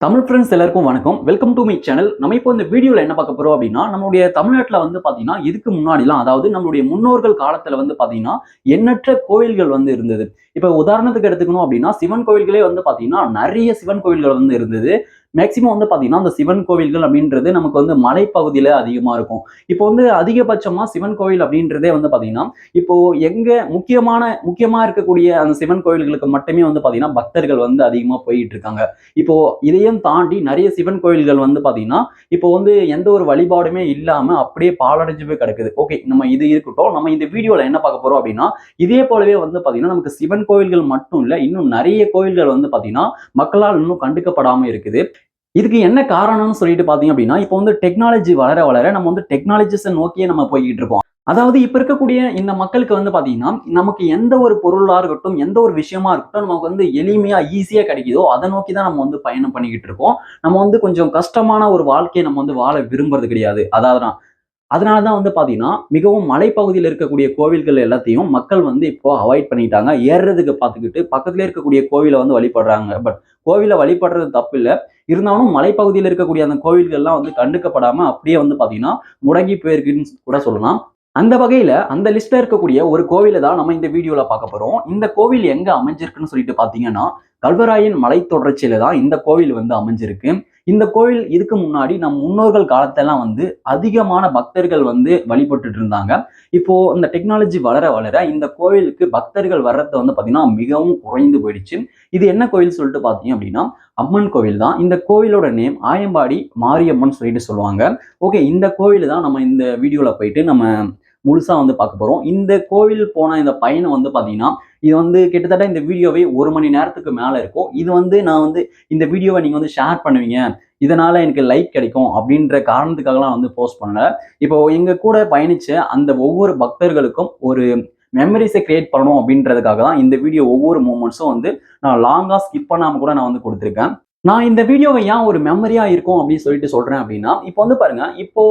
Tamil friends எல்லாருக்கும் வணக்கம். Welcome to my channel. நம்ம இப்போ இந்த வீடியோல என்ன பார்க்க போறோம் அப்படின்னா, நம்மளுடைய தமிழ்நாட்டுல வந்து பாத்தீங்கன்னா, இதுக்கு முன்னாடிலாம் அதாவது நம்மளுடைய முன்னோர்கள் காலத்துல வந்து பாத்தீங்கன்னா, எண்ணற்ற கோயில்கள் வந்து இருந்தது. இப்ப உதாரணத்துக்கு எடுத்துக்கணும் அப்படின்னா, சிவன் கோவில்களே வந்து பாத்தீங்கன்னா, நிறைய சிவன் கோவில்கள் வந்து இருந்தது. மேக்ஸிமம் வந்து பாத்தீங்கன்னா, அந்த சிவன் கோவில்கள் அப்படின்றது நமக்கு வந்து மலைப்பகுதியில அதிகமா இருக்கும். இப்போ வந்து அதிகபட்சமா சிவன் கோவில் அப்படின்றதே வந்து பாத்தீங்கன்னா, இப்போ எங்க முக்கியமா இருக்கக்கூடிய அந்த சிவன் கோவில்களுக்கு மட்டுமே வந்து பாத்தீங்கன்னா, பக்தர்கள் வந்து அதிகமா போயிட்டு இருக்காங்க. இப்போ இதையும் தாண்டி நிறைய சிவன் கோயில்கள் வந்து பாத்தீங்கன்னா இப்போ வந்து எந்த ஒரு வழிபாடுமே இல்லாம அப்படியே பாழடைஞ்சு போய் கிடக்குது. ஓகே, நம்ம இது இருக்கட்டும். நம்ம இந்த வீடியோல என்ன பார்க்க போறோம் அப்படின்னா, இதே போலவே வந்து பாத்தீங்கன்னா நமக்கு சிவன் கோயில்கள் மட்டும் இல்ல, இன்னும் நிறைய கோயில்கள் வந்து பாத்தீங்கன்னா மக்களால் இன்னும் கண்டுக்கப்படாம இருக்குது. இதுக்கு என்ன காரணம்னு சொல்லிட்டு பாத்தீங்க அப்படின்னா, இப்போ வந்து டெக்னாலஜி வளர வளர நம்ம வந்து டெக்னாலஜிஸை நோக்கியே நம்ம போய்கிட்டு இருக்கோம். அதாவது இப்ப இருக்கக்கூடிய இந்த மக்களுக்கு வந்து பாத்தீங்கன்னா, நமக்கு எந்த ஒரு பொருளா இருக்கட்டும், எந்த ஒரு விஷயமா இருக்கட்டும், நமக்கு வந்து எளிமையா, ஈஸியா கிடைக்குதோ, அதை நோக்கி தான் நம்ம வந்து பயணம் பண்ணிக்கிட்டு இருக்கோம். நம்ம வந்து கொஞ்சம் கஷ்டமான ஒரு வாழ்க்கையை நம்ம வந்து வாழ விரும்புறது கிடையாது. அதாவது அதனால தான் வந்து பாத்தீங்கன்னா, மிகவும் மலைப்பகுதியில இருக்கக்கூடிய கோவில்கள் எல்லாத்தையும் மக்கள் வந்து இப்போ அவாய்ட் பண்ணிட்டாங்க. ஏறுறதுக்கு பார்த்துக்கிட்டு பக்கத்திலே இருக்கக்கூடிய கோவில வந்து வழிபடுறாங்க. பட் கோவில வழிபடுறது தப்பு இல்ல. இருந்தாலும் மலைப்பகுதியில இருக்கக்கூடிய அந்த கோவில்கள்லாம் வந்து கண்டுக்கப்படாம அப்படியே வந்து பாத்தீங்கன்னா, முடங்கி போயிருக்குன்னு கூட சொல்லலாம். அந்த வகையில அந்த லிஸ்ட்ல இருக்கக்கூடிய ஒரு கோவில தான் நம்ம இந்த வீடியோல பார்க்க போறோம். இந்த கோவில் எங்க அமைஞ்சிருக்குன்னு சொல்லிட்டு பாத்தீங்கன்னா, கல்வராயன் மலைத்தொடர்ச்சியில தான் இந்த கோவில் வந்து அமைஞ்சிருக்கு. இந்த கோவில் இதுக்கு முன்னாடி நம் முன்னோர்கள் காலத்தெல்லாம் வந்து அதிகமான பக்தர்கள் வந்து வழிபட்டுட்டு இருந்தாங்க. இப்போ இந்த டெக்னாலஜி வளர வளர இந்த கோவிலுக்கு பக்தர்கள் வர்றது வந்து பாத்தீங்கன்னா மிகவும் குறைந்து போயிடுச்சு. இது என்ன கோவில் சொல்லிட்டு பாத்தீங்க அப்படின்னா, அம்மன் கோவில் தான். இந்த கோவிலோட நேம் ஆயம்பாடி மாரியம்மன் சொல்லிட்டு சொல்லுவாங்க. ஓகே, இந்த கோவில் தான் நம்ம இந்த வீடியோல போயிட்டு நம்ம முழுசா வந்து பார்க்க போறோம். இந்த கோவில் போன இந்த பயணம் வந்து பாத்தீங்கன்னா, இது வந்து கிட்டத்தட்ட இந்த வீடியோவே 1 மணி நேரத்துக்கு மேல இருக்கும். இது வந்து நான் வந்து இந்த வீடியோவை நீங்க வந்து ஷேர் பண்ணுவீங்க, இதனால எனக்கு லைக் கிடைக்கும் அப்படின்ற காரணத்துக்காகலாம் வந்து போஸ்ட் பண்ணல. இப்போ எங்க கூட பயணிச்ச அந்த ஒவ்வொரு பக்தர்களுக்கும் ஒரு மெமரிஸை கிரியேட் பண்ணணும் அப்படின்றதுக்காக தான் இந்த வீடியோ ஒவ்வொரு மூமெண்ட்ஸும் வந்து நான் லாங்கா ஸ்கிப் பண்ணாம கூட நான் வந்து கொடுத்துருக்கேன். நான் இந்த வீடியோவை ஏன் ஒரு மெமரியா இருக்கும் அப்படின்னு சொல்லிட்டு சொல்றேன் அப்படின்னா, இப்போ வந்து பாருங்க, இப்போ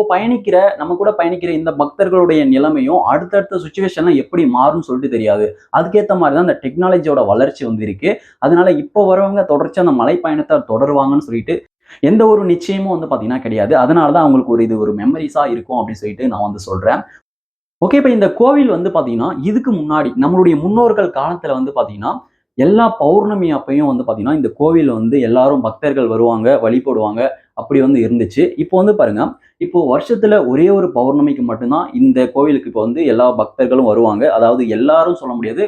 நம்ம கூட பயணிக்கிற இந்த பக்தர்களுடைய நிலைமையும் அடுத்தடுத்த சுச்சுவேஷன்ல எப்படி மாறும்னு சொல்லிட்டு தெரியாது. அதுக்கேற்ற மாதிரி தான் இந்த டெக்னாலஜியோட வளர்ச்சி வந்து இருக்கு. அதனால இப்போ வரவங்க தொடர்ச்சி அந்த மலை பயணத்தை தொடருவாங்கன்னு சொல்லிட்டு எந்த ஒரு நிச்சயமும் வந்து பாத்தீங்கன்னா கிடையாது. அதனால தான் அவங்களுக்கு இது ஒரு மெமரிஸா இருக்கும் அப்படின்னு சொல்லிட்டு நான் வந்து சொல்றேன். ஓகே, இப்ப இந்த கோவில் வந்து பாத்தீங்கன்னா, இதுக்கு முன்னாடி நம்மளுடைய முன்னோர்கள் காலத்துல வந்து பாத்தீங்கன்னா, எல்லா பௌர்ணமி அப்பயும் வந்து பாத்தீங்கன்னா, இந்த கோவில் வந்து எல்லாரும் பக்தர்கள் வருவாங்க, வழிபடுவாங்க. அப்படி வந்து இருந்துச்சு. இப்போ வந்து பாருங்க, இப்போ வருஷத்துல ஒரே ஒரு பௌர்ணமிக்கு மட்டும்தான் இந்த கோவிலுக்கு இப்போ வந்து எல்லா பக்தர்களும் வருவாங்க. அதாவது எல்லாரும் சொல்ல முடியாது.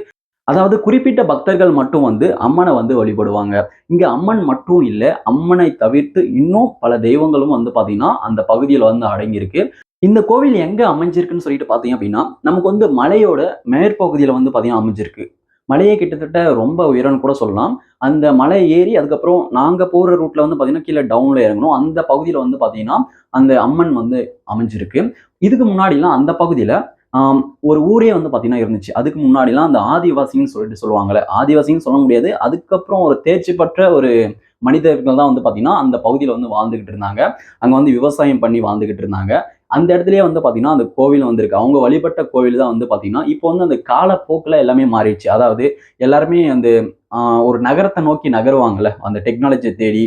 அதாவது குறிப்பிட்ட பக்தர்கள் மட்டும் வந்து அம்மனை வந்து வழிபடுவாங்க. இங்க அம்மன் மட்டும் இல்ல, அம்மனை தவிர்த்து இன்னும் பல தெய்வங்களும் வந்து பாத்தீங்கன்னா, அந்த பகுதியில வந்து அடங்கியிருக்கு. இந்த கோவில் எங்க அமைஞ்சிருக்குன்னு சொல்லிட்டு பாத்தீங்க அப்படின்னா, நமக்கு வந்து மலையோட மேற்பகுதியில வந்து பாத்தீங்கன்னா அமைஞ்சிருக்கு. மலையே கிட்டத்தட்ட ரொம்ப உயரம்னு கூட சொல்லலாம். அந்த மலை ஏறி அதுக்கப்புறம் நாங்க போற ரூட்ல வந்து பாத்தீங்கன்னா, கீழ டவுன்ல இறங்கணும். அந்த பகுதியில வந்து பாத்தீங்கன்னா, அந்த அம்மன் வந்து அமைஞ்சிருக்கு. இதுக்கு முன்னாடிலாம் அந்த பகுதியில ஆம், ஒரு ஊரே வந்து பாத்தீங்கன்னா இருந்துச்சு. அதுக்கு முன்னாடிலாம் அந்த ஆதிவாசின்னு சொல்லிட்டு சொல்லுவாங்கல்ல, ஆதிவாசின்னு சொல்ல முடியாது. அதுக்கப்புறம் ஒரு தேர்ச்சி பெற்ற ஒரு மனிதர்கள் தான் வந்து பாத்தீங்கன்னா, அந்த பகுதியில வந்து வாழ்ந்துகிட்டு இருந்தாங்க. அங்க வந்து விவசாயம் பண்ணி வாழ்ந்துகிட்டு இருந்தாங்க. அந்த இடத்துலயே வந்து பாத்தீங்கன்னா, அந்த கோவில் வந்திருக்கு. அவங்க வழிபட்ட கோவில் தான் வந்து பாத்தீங்கன்னா, இப்போ வந்து அந்த காலப்போக்குல எல்லாமே மாறிடுச்சு. அதாவது எல்லாருமே அந்த ஒரு நகரத்தை நோக்கி நகருவாங்கல்ல, அந்த டெக்னாலஜிய தேடி,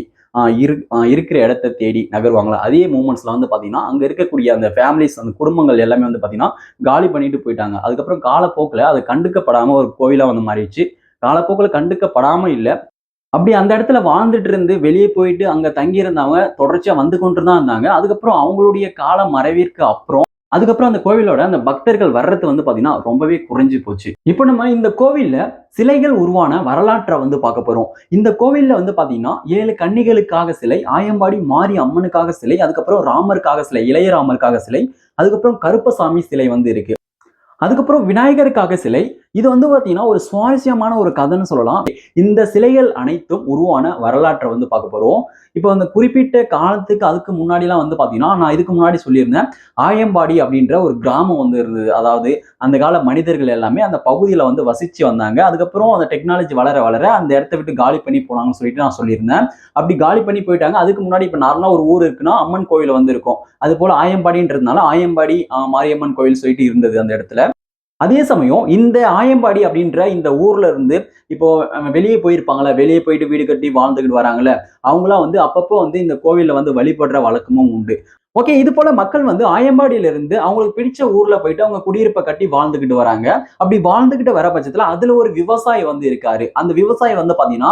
இருக்கிற இடத்த தேடி நகருவாங்கல்ல. அதே மூமெண்ட்ஸ்ல வந்து பாத்தீங்கன்னா, அங்க இருக்கக்கூடிய அந்த ஃபேமிலிஸ், அந்த குடும்பங்கள் எல்லாமே வந்து பாத்தீங்கன்னா, காலி பண்ணிட்டு போயிட்டாங்க. அதுக்கப்புறம் காலப்போக்குல அது கண்டுக்கப்படாம ஒரு கோவிலா வந்து மாறிடுச்சு. காலப்போக்குல கண்டுக்கப்படாம இல்ல. அப்படி அந்த இடத்துல வாழ்ந்துட்டு இருந்து வெளியே போயிட்டு அங்க தங்கி இருந்தவங்க தொடர்ச்சியா வந்து கொண்டு தான் இருந்தாங்க. அதுக்கப்புறம் அவங்களுடைய கால மறைவிற்கு அப்புறம் அதுக்கப்புறம் அந்த கோவிலோட அந்த பக்தர்கள் வர்றது வந்து பாத்தீங்கன்னா ரொம்பவே குறைஞ்சு போச்சு. இப்போ நம்ம இந்த கோவில்ல சிலைகள் உருவான வரலாற்றை வந்து பார்க்க போறோம். இந்த கோவில்ல வந்து பாத்தீங்கன்னா 7 கன்னிகளுக்காக சிலை, ஆயம்பாடி மாரி அம்மனுக்காக சிலை, அதுக்கப்புறம் ராமருக்காக சிலை, இளைய ராமருக்காக சிலை, அதுக்கப்புறம் கருப்பசாமி சிலை வந்து இருக்கு. அதுக்கப்புறம் விநாயகருக்காக சிலை. இது வந்து பார்த்தீங்கன்னா, ஒரு சுவாரஸ்யமான ஒரு கதைன்னு சொல்லலாம். இந்த சிலைகள் அனைத்தும் உருவான வரலாற்றை வந்து பார்க்க போறோம். இப்போ அந்த குறிப்பிட்ட காலத்துக்கு அதுக்கு முன்னாடிலாம் வந்து பார்த்தீங்கன்னா, நான் இதுக்கு முன்னாடி சொல்லியிருந்தேன். ஆயம்பாடி அப்படின்ற ஒரு கிராமம் வந்து இருந்தது. அதாவது அந்த கால மனிதர்கள் எல்லாமே அந்த பகுதியில வந்து வசிச்சு வந்தாங்க. அதுக்கப்புறம் அந்த டெக்னாலஜி வளர வளர அந்த இடத்த விட்டு காலி பண்ணி போனாங்கன்னு சொல்லிட்டு நான் சொல்லியிருந்தேன். அப்படி காலி பண்ணி போயிட்டாங்க. அதுக்கு முன்னாடி இப்ப நார்மலா ஒரு ஊர் இருக்குன்னா, அம்மன் கோவில் வந்து இருக்கும். அது போல ஆயம்பாடின்றதுனால ஆயம்பாடி மாரியம்மன் கோவில் சொல்லிட்டு இருந்தது அந்த இடத்துல. அதே சமயம் இந்த ஆயம்பாடி அப்படின்ற இந்த ஊர்ல இருந்து இப்போ வெளியே போயிருப்பாங்களே, வெளியே போயிட்டு வீடு கட்டி வாழ்ந்துகிட்டு வராங்கல்ல, அவங்களாம் வந்து அப்பப்போ வந்து இந்த கோவில்ல வந்து வழிபடுற வழக்கமும் உண்டு. ஓகே. இது போல மக்கள் வந்து ஆயம்பாடியில இருந்து அவங்களுக்கு பிடிச்ச ஊர்ல போயிட்டு அவங்க குடியிருப்ப கட்டி வாழ்ந்துகிட்டு வராங்க. அப்படி வாழ்ந்துகிட்டு வர பட்சத்துல அதுல ஒரு விவசாயி வந்து இருக்காரு. அந்த விவசாயி வந்து பாத்தீங்கன்னா,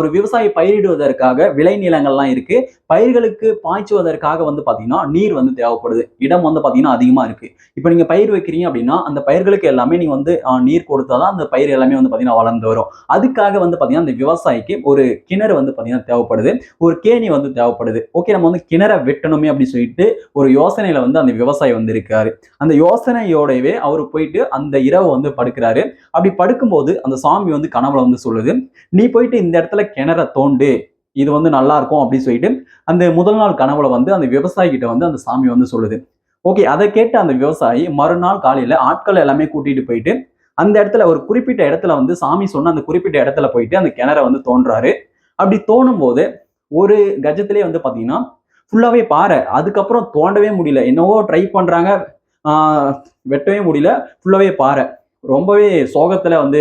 ஒரு விவசாயி பயிரிடுவதற்காக விளைநிலங்கள்லாம் இருக்கு. பயிர்களுக்கு பாய்ச்சுவதற்காக வந்து பாத்தீங்கன்னா, நீர் வந்து தேவைப்படுது. இடம் வந்து பாத்தீங்கன்னா அதிகமா இருக்கு. இப்ப நீங்க பயிர் வைக்கிறீங்க அப்படின்னா, அந்த பயிர்களுக்கு எல்லாமே நீங்க வந்து நீர் கொடுத்தா தான் அந்த பயிர் எல்லாமே வந்து பாத்தீங்கன்னா வளர்ந்து வரும். அதுக்காக வந்து பாத்தீங்கன்னா, அந்த விவசாயிக்கு ஒரு கிணறு வந்து பாத்தீங்கன்னா தேவைப்படுது. ஒரு கேணி வந்து தேவைப்படுது. ஓகே, நம்ம வந்து கிணற வெட்டணுமே அப்படின்னு சொல்லிட்டு ஒரு யோசனையில வந்து அந்த விவசாயி வந்து இருக்காரு. அந்த யோசனையோடவே அவரு போயிட்டு அந்த இரவு வந்து படுக்கிறாரு. அப்படி படுக்கும்போது அந்த சாமி வந்து கனவுல வந்து சொல்லுது, நீ போயிட்டு இந்த இடத்துல கிணற தோண்டு, இது வந்து நல்லா இருக்கும் அப்படின்னு சொல்லிட்டு அந்த முதல் நாள் கனவுல வந்து அந்த விவசாயி கிட்ட வந்து அந்த சாமி வந்து சொல்லுது. ஓகே, அதை கேட்ட அந்த விவசாயி மறுநாள் காலையில ஆட்கள் எல்லாமே கூட்டிட்டு போயிட்டு அந்த இடத்துல ஒரு குறிப்பிட்ட இடத்துல வந்து சாமி சொன்ன அந்த குறிப்பிட்ட இடத்துல போயிட்டு அந்த கிணற வந்து தோன்றாரு. அப்படி தோணும் போது ஒரு கஜத்திலே வந்து பாத்தீங்கன்னா ஃபுல்லாவே பாறை. அதுக்கப்புறம் தோண்டவே முடியல. என்னவோ ட்ரை பண்றாங்க. ஆஹ் வெட்டவே முடியல. ஃபுல்லாவே பாறை. ரொம்பவே சோகத்துல வந்து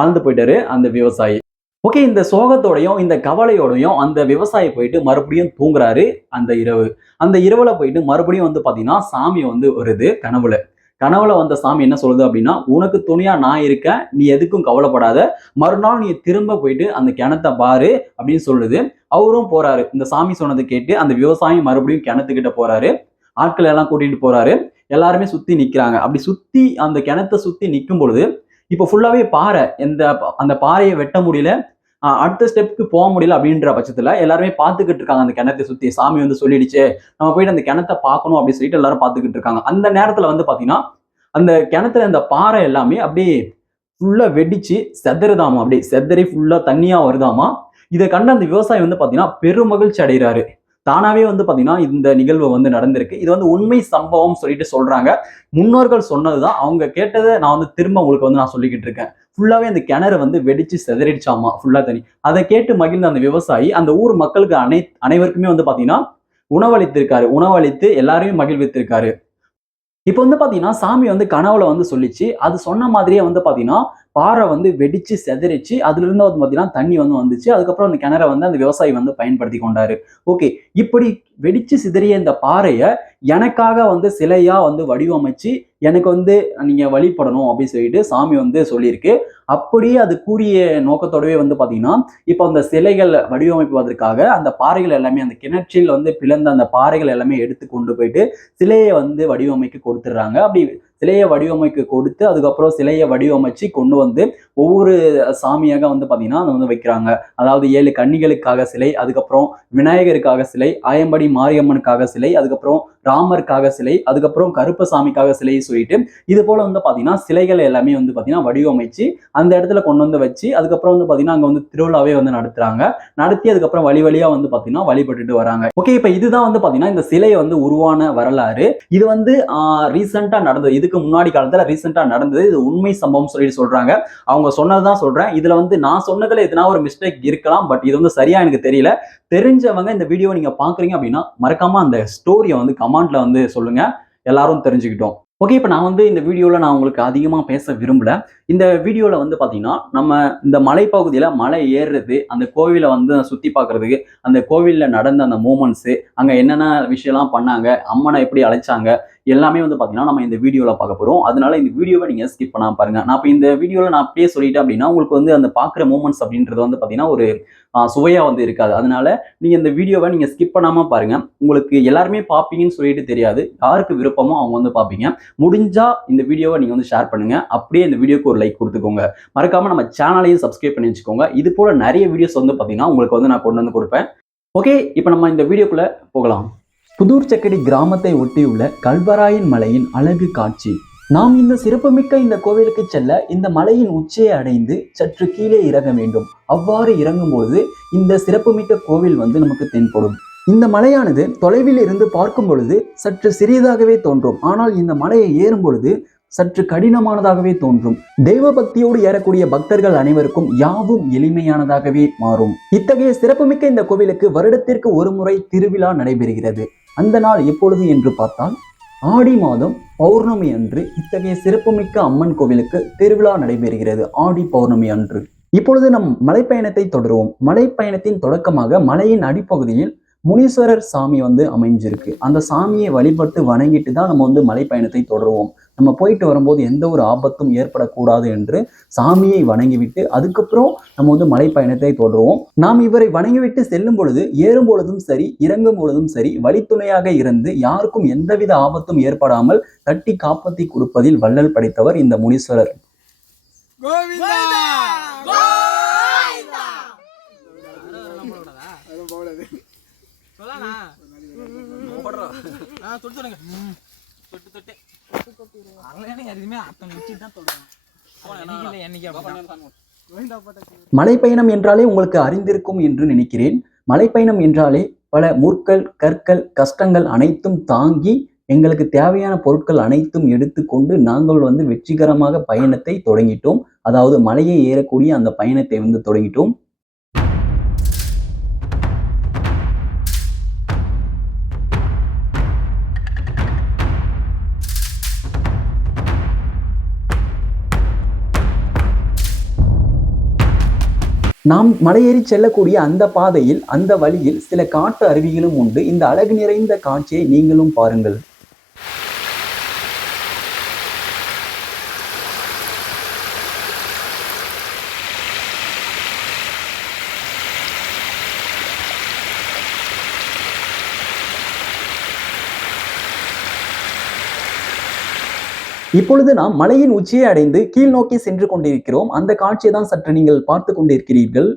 ஆழ்ந்து போயிட்டாரு அந்த விவசாயி. ஓகே, இந்த சோகத்தோடையும் இந்த கவலையோடையும் அந்த விவசாயி போயிட்டு மறுபடியும் தூங்குறாரு அந்த இரவு. அந்த இரவுல போயிட்டு மறுபடியும் வந்து பாத்தீங்கன்னா சாமி வந்து வருது கனவுல. கனவுல வந்த சாமி என்ன சொல்லுது அப்படின்னா, உனக்கு துணையா நான் இருக்கேன், நீ எதுக்கும் கவலைப்படாத, மறுநாள் நீ திரும்ப போயிட்டு அந்த கிணத்தை பாரு அப்படின்னு சொல்லுது. அவரும் போறாரு. இந்த சாமி சொன்னதை கேட்டு அந்த விவசாயி மறுபடியும் கிணத்துக்கிட்ட போறாரு. ஆட்கள் எல்லாம் கூட்டிட்டு போறாரு. எல்லாருமே சுத்தி நிக்கிறாங்க. அப்படி சுத்தி அந்த கிணத்தை சுத்தி நிக்கும் பொழுது இப்ப ஃபுல்லாவே பாறை. அந்த பாறையை வெட்ட முடியல. அடுத்த ஸ்டெப்க்கு போக முடியல அப்படின்ற பட்சத்துல எல்லாருமே பார்த்துக்கிட்டு இருக்காங்க அந்த கிணத்தை சுத்தி. சாமி வந்து சொல்லிடுச்சு, நம்ம போயிட்டு அந்த கிணத்தை பார்க்கணும் அப்படின்னு சொல்லிட்டு எல்லாரும் பார்த்துக்கிட்டு இருக்காங்க. அந்த நேரத்துல வந்து பாத்தீங்கன்னா அந்த கிணத்துல அந்த பாறை எல்லாமே அப்படியே ஃபுல்லா வெடிச்சு செதறுதாமா, அப்படியே செதறி ஃபுல்லா தண்ணியா வருதாமா. இதை கண்ட அந்த விவசாயி வந்து பாத்தீங்கன்னா பெருமகிழ்ச்சி அடைகிறாரு. தானாவே வந்து பாத்தீங்கன்னா இந்த நிகழ்வு வந்து நடந்திருக்கு. இது வந்து உண்மை சம்பவம் சொல்லிட்டு சொல்றாங்க. முன்னோர்கள் சொன்னதுதான். அவங்க கேட்டதை நான் வந்து திரும்ப உங்களுக்கு வந்து நான் சொல்லிக்கிட்டு இருக்கேன். ஃபுல்லாவே அந்த கிணறு வந்து வெடிச்சு செதறிடுச்சாமா ஃபுல்லா தண்ணி. அதை கேட்டு மகிழ்ந்த அந்த விவசாயி அந்த ஊர் மக்களுக்கு அனைவருக்குமே வந்து பாத்தீங்கன்னா உணவளித்திருக்காரு. உணவளித்து எல்லாரையும் மகிழ்வித்திருக்காரு. இப்ப வந்து பாத்தீங்கன்னா சாமி வந்து கனவுல வந்து சொல்லிச்சு. அது சொன்ன மாதிரியே வந்து பாத்தீங்கன்னா பாறை வந்து வெடிச்சு செதறிச்சு. அதுல இருந்து வந்து பாத்தீங்கன்னா தண்ணி வந்து வந்துச்சு. அதுக்கப்புறம் அந்த கிணறை வந்து அந்த விவசாயி வந்து பயன்படுத்தி கொண்டாரு. ஓகே, இப்படி வெடிச்சு சிதறிய இந்த பாறைய எனக்காக வந்து சிலையா வந்து வடிவமைச்சு எனக்கு வந்து நீங்க வழிபடணும் அப்படின்னு சொல்லிட்டு சாமி வந்து சொல்லியிருக்கு. அப்படியே அது கூறிய நோக்கத்தோடவே வந்து பாத்தீங்கன்னா இப்போ அந்த சிலைகள் வடிவமைப்பதற்காக அந்த பாறைகள் எல்லாமே அந்த கிணற்றில் வந்து பிளந்த அந்த பாறைகள் எல்லாமே எடுத்து கொண்டு போயிட்டு சிலையை வந்து வடிவமைக்க கொடுத்துடுறாங்க. அப்படி சிலையை வடிவமைக்க கொடுத்து அதுக்கப்புறம் சிலையை வடிவமைச்சு கொண்டு வந்து ஒவ்வொரு சாமியாக வந்து பாத்தீங்கன்னா அதை வந்து வைக்கிறாங்க. அதாவது 7 கன்னிகளுக்காக சிலை, அதுக்கப்புறம் விநாயகருக்காக சிலை, ஆயம்படி மாரியம்மனுக்காக சிலை, அதுக்கப்புறம் ராமருக்காக சிலை, அதுக்கப்புறம் கருப்பசாமிக்காக சிலை சொல்லிட்டு இது போல வந்து பாத்தீங்கன்னா சிலைகள் எல்லாமே வந்து பாத்தீங்கன்னா வடிவமைச்சு அந்த இடத்துல கொண்டு வந்து வச்சு அதுக்கப்புறம் வந்து பாத்தீங்கன்னா அங்க வந்து திருவிழாவே வந்து நடத்துறாங்க. நடத்தி அதுக்கப்புறம் வழி வழியா வந்து பாத்தீங்கன்னா வழிபட்டுட்டு வராங்க. ஓகே, இப்ப இதுதான் வந்து பாத்தீங்கன்னா இந்த சிலையை வந்து உருவான வரலாறு. இது வந்து ரீசெண்டா நடந்தது. இதுக்கு முன்னாடி காலத்துல ரீசெண்டா நடந்தது. இது உண்மை சம்பவம் சொல்லிட்டு சொல்றாங்க. அவங்க சொன்னதுதான் சொல்றேன். இதுல வந்து நான் சொன்னதுல எதனா ஒரு மிஸ்டேக் இருக்கலாம். பட் இது வந்து சரியா எனக்கு தெரியல. தெரிஞ்சவங்க இந்த வீடியோ நீங்க பாக்குறீங்க அப்படின்னா மறக்காம அந்த ஸ்டோரியை வந்து கமெண்ட்ல வந்து சொல்லுங்க. எல்லாரும் தெரிஞ்சுக்கிட்டோம். ஓகே, இப்ப நான் வந்து இந்த வீடியோல நான் உங்களுக்கு அதிகமா பேச விரும்பல. இந்த வீடியோல வந்து பாத்தீங்கன்னா நம்ம இந்த மலைப்பகுதியில மலை ஏறுறது, அந்த கோவிலை வந்து சுத்தி பார்க்கிறதுக்கு, அந்த கோவில்ல நடந்த அந்த மூமெண்ட்ஸ், அங்க என்னென்ன விஷயம்லாம் பண்ணாங்க, அம்மனை எப்படி அழைச்சாங்க, எல்லாமே வந்து பாத்தீங்கன்னா நம்ம இந்த வீடியோல பார்க்க போறோம். அதனால இந்த வீடியோவை நீங்க ஸ்கிப் பண்ணாம பாருங்க. நான் இப்ப இந்த வீடியோல நான் அப்படியே சொல்லிட்டேன் அப்படின்னா உங்களுக்கு வந்து அந்த பார்க்குற மூமெண்ட்ஸ் அப்படின்றது வந்து பாத்தீங்கன்னா ஒரு சுவையா வந்து இருக்காது. அதனால நீங்க இந்த வீடியோவை நீங்க ஸ்கிப் பண்ணாம பாருங்க. உங்களுக்கு எல்லாருமே பார்ப்பீங்கன்னு சொல்லிட்டு தெரியாது. யாருக்கு விருப்பமோ அவங்க வந்து பார்ப்பீங்க. முடிஞ்சா இந்த வீடியோவை நீங்க வந்து ஷேர் பண்ணுங்க. அப்படியே இந்த வீடியோக்கு ஒரு லைக் கொடுத்துக்கோங்க. மறக்காம நம்ம சேனலையும் சப்ஸ்கிரைப் பண்ணி வச்சுக்கோங்க. இது போல நிறைய வீடியோஸ் வந்து பாத்தீங்கன்னா உங்களுக்கு வந்து நான் கொண்டு வந்து கொடுப்பேன். ஓகே, இப்போ நம்ம இந்த வீடியோக்குள்ள போகலாம். புதூர் சக்கடி கிராமத்தை ஒட்டியுள்ள கல்வராயன் மலையின் அழகு காட்சி. நாம் இந்த சிறப்புமிக்க இந்த கோவிலுக்கு செல்ல இந்த மலையின் உச்சியை அடைந்து சற்று கீழே இறங்க வேண்டும். அவ்வாறு இறங்கும்போது இந்த சிறப்புமிக்க கோவில் வந்து நமக்கு தென்படும். இந்த மலையானது தொலைவில் இருந்து பார்க்கும் பொழுது சற்று சிறியதாகவே தோன்றும். ஆனால் இந்த மலையை ஏறும் பொழுது சற்று கடினமானதாகவே தோன்றும். தெய்வ பக்தியோடு ஏறக்கூடிய பக்தர்கள் அனைவருக்கும் யாவும் எளிமையானதாகவே மாறும். இத்தகைய சிறப்புமிக்க இந்த கோவிலுக்கு வருடத்திற்கு ஒரு முறை திருவிழா நடைபெறுகிறது. அந்த நாள் எப்பொழுது என்று பார்த்தால் ஆடி மாதம் பௌர்ணமி அன்று இத்தகைய சிறப்புமிக்க அம்மன் கோவிலுக்கு திருவிழா நடைபெறுகிறது. ஆடி பௌர்ணமி அன்று. இப்பொழுது நம் மலைப்பயணத்தை தொடருவோம். மலைப்பயணத்தின் தொடக்கமாக மலையின் அடிப்பகுதியில் முனீஸ்வரர் சாமி அமைஞ்சிருக்கு. அந்த சாமியை வழிபட்டு வணங்கிட்டு தான் நம்ம மலைப்பயணத்தை தொடருவோம். நம்ம போயிட்டு வரும்போது எந்த ஒரு ஆபத்தும் ஏற்படக்கூடாது என்று சாமியை வணங்கிவிட்டு அதுக்கப்புறம் நம்ம மலைப்பயணத்தை தொடருவோம். நாம் இவரை வணங்கிவிட்டு செல்லும் பொழுது, ஏறும் பொழுதும் சரி, இறங்கும் பொழுதும் சரி, வழித்துணையாக இருந்து யாருக்கும் எந்தவித ஆபத்தும் ஏற்படாமல் தட்டி காப்பாற்றி கொடுப்பதில் வள்ளல் படைத்தவர் இந்த முனீஸ்வரர். மலைப்பயணம் என்றாலே உங்களுக்கு அறிந்திருக்கும் என்று நினைக்கிறேன். மலைப்பயணம் என்றாலே பல முற்கள், கற்கள், கஷ்டங்கள் அனைத்தும் தாங்கி எங்களுக்கு தேவையான பொருட்கள் அனைத்தும் எடுத்துக்கொண்டு நாங்கள் வெற்றிகரமாக பயணத்தை தொடங்கிட்டோம். அதாவது மலையை ஏறக்கூடிய அந்த பயணத்தை தொடங்கிட்டோம். நாம் மலையேறி செல்லக்கூடிய அந்த பாதையில், அந்த வழியில் சில காட்டு அருவிகளும் உண்டு. இந்த அழகு நிறைந்த காட்சியை நீங்களும் பாருங்கள். இப்பொழுது நாம் மலையின் உச்சியை அடைந்து கீழ் நோக்கி சென்று கொண்டிருக்கிறோம். அந்த காட்சியை தான் சற்று நீங்கள் பார்த்து கொண்டிருக்கிறீர்கள்.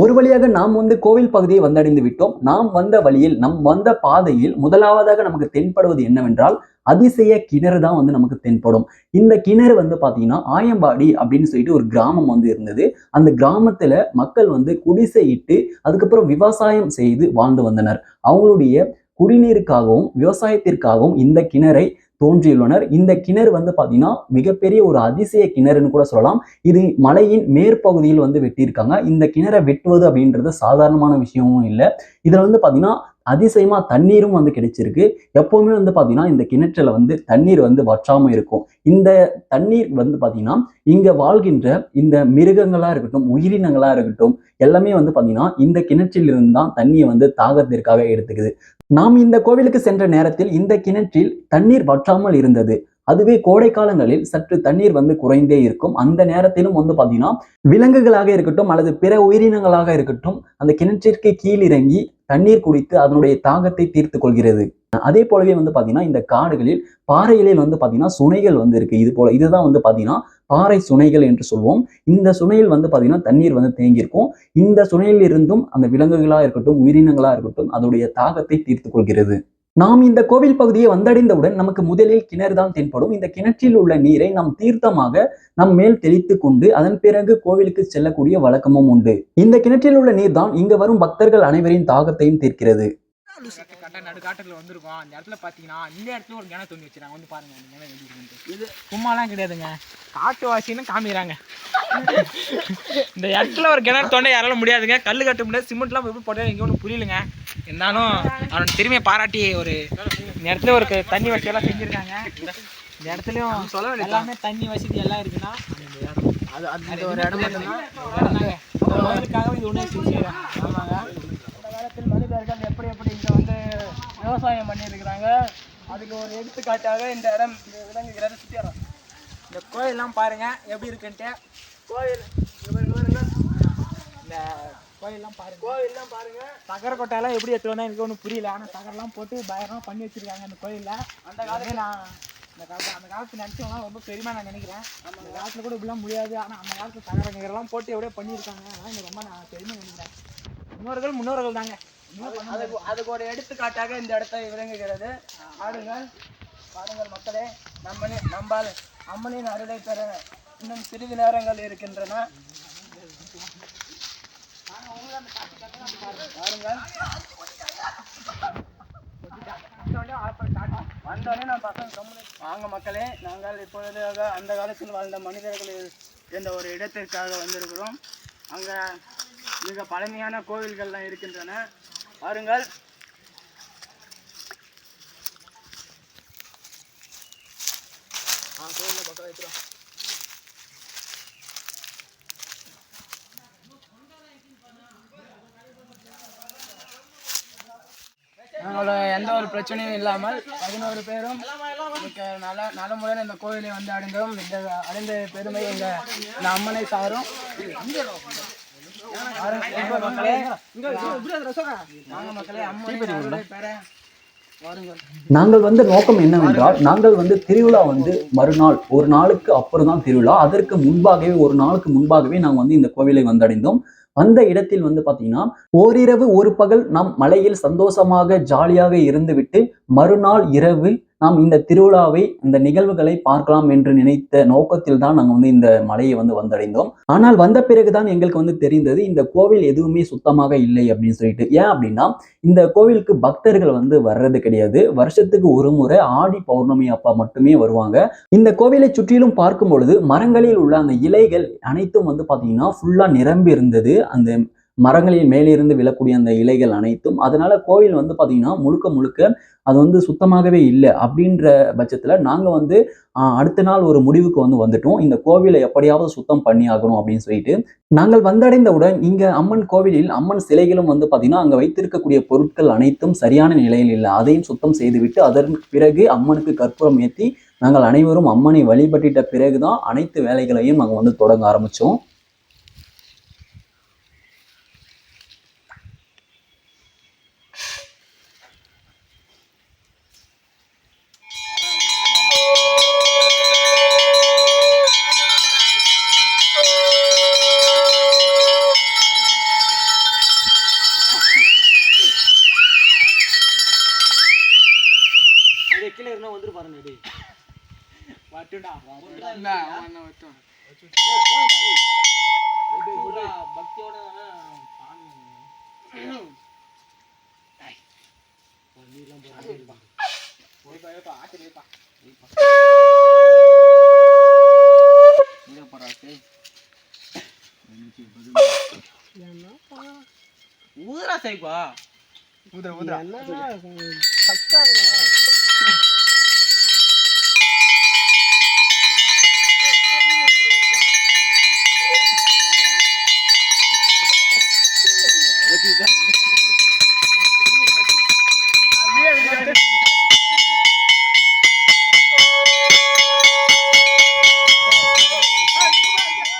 ஒரு வழியாக நாம் கோவில் பகுதியை வந்தடைந்து விட்டோம். நாம் வந்த வழியில், நம் வந்த பாதையில் முதலாவதாக நமக்கு தென்படுவது என்னவென்றால் அதிசய கிணறு தான் நமக்கு தென்படும். இந்த கிணறு பாத்தீங்கன்னா ஆயம்பாடி அப்படின்னு சொல்லிட்டு ஒரு கிராமம் இருந்தது. அந்த கிராமத்துல மக்கள் குடிசையிட்டு அதுக்கப்புறம் விவசாயம் செய்து வாழ்ந்து வந்தனர். அவங்களுடைய குடிநீருக்காகவும் விவசாயத்திற்காகவும் இந்த கிணறை தோன்றியுள்ளனர். இந்த கிணறு பாத்தீங்கன்னா மிகப்பெரிய ஒரு அதிசய கிணறுன்னு கூட சொல்லலாம். இது மலையின் மேற்பகுதியில் வெட்டியிருக்காங்க. இந்த கிணறை வெட்டுவது அப்படின்றது சாதாரணமான விஷயமும் இல்லை. இதுல பாத்தீங்கன்னா அதிசயமா தண்ணீரும் கிடைச்சிருக்கு. எப்பவுமே பாத்தீங்கன்னா இந்த கிணற்றுல தண்ணீர் வற்றாம இருக்கும். இந்த தண்ணீர் பாத்தீங்கன்னா இங்க வாழ்கின்ற இந்த மிருகங்களா இருக்கட்டும், உயிரினங்களா இருக்கட்டும், எல்லாமே பாத்தீங்கன்னா இந்த கிணற்றில் இருந்து தான் தண்ணியை தாகத்திற்காக எடுத்துக்குது. நாம் இந்த கோவிலுக்கு சென்ற நேரத்தில் இந்த கிணற்றில் தண்ணீர் வற்றாமல் இருந்தது. அதுவே கோடை காலங்களில் சற்று தண்ணீர் குறைந்தே இருக்கும். அந்த நேரத்திலும் பாத்தீங்கன்னா விலங்குகளாக இருக்கட்டும் அல்லது பிற உயிரினங்களாக இருக்கட்டும் அந்த கிணற்றிற்கு கீழ் இறங்கி தண்ணீர் குடித்து அதனுடைய தாகத்தை தீர்த்து கொள்கிறது. அதே போலவே பாத்தீங்கன்னா இந்த காடுகளில் பாறைகளில் பாத்தீங்கன்னா சுனைகள் இருக்கு. இது போல இதுதான் பாத்தீங்கன்னா பாறை சுனைகள் என்று சொல்வோம். இந்த சுனையில் பாத்தீங்கன்னா தண்ணீர் தேங்கியிருக்கும். இந்த சுனையில் இருந்தும் அந்த விலங்குகளா இருக்கட்டும், உயிரினங்களா இருக்கட்டும் அதோடைய தாகத்தை தீர்த்து கொள்கிறது. நாம் இந்த கோவில் பகுதியை வந்தடைந்தவுடன் நமக்கு முதலில் கிணறு தான் தென்படும். இந்த கிணற்றில் உள்ள நீரை நாம் தீர்த்தமாக நம் மேல் தெளித்து கொண்டு அதன் பிறகு கோவிலுக்கு செல்லக்கூடிய வழக்கமும் உண்டு. இந்த கிணற்றில் உள்ள நீர் தான் இங்க வரும் பக்தர்கள் அனைவரின் தாகத்தையும் தீர்க்கிறது. நடுக்காட்டுல வந்திருக்கோம். அந்த இடத்துல பாத்தீங்கன்னா இந்த இடத்துல ஒரு கிணறு தோண்டி வச்சிருக்காங்க. பாருங்க இது சும்மாலாம் கிடையாதுங்க, காட்டுவாசின்னு காமிக்கிறாங்க. இந்த இடத்துல ஒரு கிணறு தோண்ட யாராலும் முடியாதுங்க. கல் கட்ட முடியாது, சிமெண்ட்லாம் எப்படி போட்டாலும் எங்கே ஒன்றும் புரியலுங்க. இருந்தாலும் அவனோட திறமையை பாராட்டி ஒரு இந்த இடத்துல ஒரு தண்ணி வசதியெல்லாம் செஞ்சுருக்காங்க. இந்த இடத்துலையும் எல்லாமே தண்ணி வசதி எல்லாம் இருக்குன்னா அது ஒரு இடம் கோயிலுக்காக இது ஒன்று செஞ்சுருக்காங்க. ஆமாங்க, அந்த காலத்தில் மனிதர்கள் எப்படி எப்படி இங்கே விவசாயம் பண்ணியிருக்கிறாங்க அதுக்கு ஒரு எடுத்துக்காட்டாக இந்த இடம் விளங்குகிறது. சுற்றிடுறோம். இந்த கோயிலெலாம் பாருங்கள் எப்படி இருக்குன்ட்டு. கோயில் இந்த கோயிலெலாம் பாருங்கள் தகர கொட்டையெல்லாம் எப்படி எடுத்து வந்தால் எனக்கு ஒன்றும் புரியல. ஆனால் தகரெல்லாம் போட்டு பயங்கரமாக பண்ணி வச்சுருக்காங்க இந்த கோயிலில். அந்த காலத்தில் நான் அந்த காலத்து நினச்சவங்களாம் ரொம்ப பெருமையாக நான் நினைக்கிறேன். அந்த காலத்தில் கூட இப்படிலாம் முடியாது. ஆனால் அந்த காலத்தில் தகரங்கெல்லாம் போட்டு எப்படியோ பண்ணியிருக்காங்க. அதனால் எனக்கு ரொம்ப நான் பெருமை நினைக்கிறேன். முன்னோர்கள் தாங்க. அதுக்கு ஒரு எடுத்துக்காட்டாக இந்த இடத்தை விளங்குகிறது. பாருங்கள் மக்களே, நம்பால் அம்மனின் அருளை பெற இன்னும் சிறிது நேரங்கள் இருக்கின்றன. பாருங்கள். வந்தோடனே நான் பசங்க கம்முனு வாங்க மக்களே, நாங்கள் இப்பொழுதாக அந்த காலத்தில் வாழ்ந்த மனிதர்கள் இருந்த ஒரு இடத்திற்காக வந்திருக்கிறோம். அங்கே மிக பழமையான கோவில்கள்லாம் இருக்கின்றன, பாருங்கள். கோவிலில் பக்கம் வைக்கிறோம். நாங்களோட எந்த ஒரு பிரச்சனையும் இல்லாமல் 11 பேரும் நல்ல முறையில் இந்த கோவிலை வந்து அடைந்தோம். இந்த அடைந்த பெருமை இந்த அம்மனை சாரும். மக்களே, அம்மனை பெற வாருங்கள். நாங்கள் வந்து நோக்கம் என்னவென்றால், நாங்கள் வந்து திருவிழா வந்து மறுநாள் ஒரு நாளுக்கு அப்புறம் தான் திருவிழா. அதற்கு முன்பாகவே ஒரு நாளுக்கு முன்பாகவே நாங்கள் வந்து இந்த கோவிலை வந்தடைந்தோம். வந்த இடத்தில் வந்து பார்த்தீங்கன்னா, ஓரிரவு ஒரு பகல் நாம் மலையில் சந்தோஷமாக ஜாலியாக இருந்துவிட்டு மறுநாள் இரவு நாம் இந்த திருவிழாவை இந்த நிகழ்வுகளை பார்க்கலாம் என்று நினைத்த நோக்கத்தில் தான் நாங்கள் வந்து இந்த மலையை வந்து வந்தடைந்தோம். ஆனால் வந்த பிறகுதான் எங்களுக்கு வந்து தெரிந்தது இந்த கோவில் எதுவுமே சுத்தமாக இல்லை அப்படின்னு சொல்லிட்டு. ஏன் அப்படின்னா, இந்த கோவிலுக்கு பக்தர்கள் வந்து வர்றது கிடையாது. வருஷத்துக்கு ஒரு முறை ஆடி பௌர்ணமி அப்பா மட்டுமே வருவாங்க. இந்த கோவிலை சுற்றிலும் பார்க்கும் பொழுது மரங்களில் உள்ள அந்த இலைகள் அனைத்தும் வந்து பார்த்தீங்கன்னா ஃபுல்லா நிரம்பி இருந்தது. அந்த மரங்களில் மேலிருந்து விழக்கூடிய அந்த இலைகள் அனைத்தும். அதனால கோவில் வந்து பார்த்தீங்கன்னா முழுக்க முழுக்க அது வந்து சுத்தமாகவே இல்லை. அப்படின்ற பட்சத்துல நாங்க வந்து அடுத்த நாள் ஒரு முடிவுக்கு வந்துட்டோம். இந்த கோவிலை எப்படியாவது சுத்தம் பண்ணி ஆகணும் அப்படின்னு சொல்லிட்டு. நாங்கள் வந்தடைந்தவுடன் இங்க அம்மன் கோவிலில் அம்மன் சிலைகளும் வந்து பார்த்தீங்கன்னா அங்க வைத்திருக்கக்கூடிய பொருட்கள் அனைத்தும் சரியான நிலையில் இல்லை. அதையும் சுத்தம் செய்துவிட்டு அதற்கு பிறகு அம்மனுக்கு கற்பூரம் ஏற்றி நாங்கள் அனைவரும் அம்மனை வழிபட்டிட்ட பிறகுதான் அனைத்து வேலைகளையும் நாங்கள் வந்து தொடங்க ஆரம்பிச்சோம். கீழே இருந்தா வந்துட்டு பாருங்க. பக்தியோட ஊதரா சைப்பா ஊதரா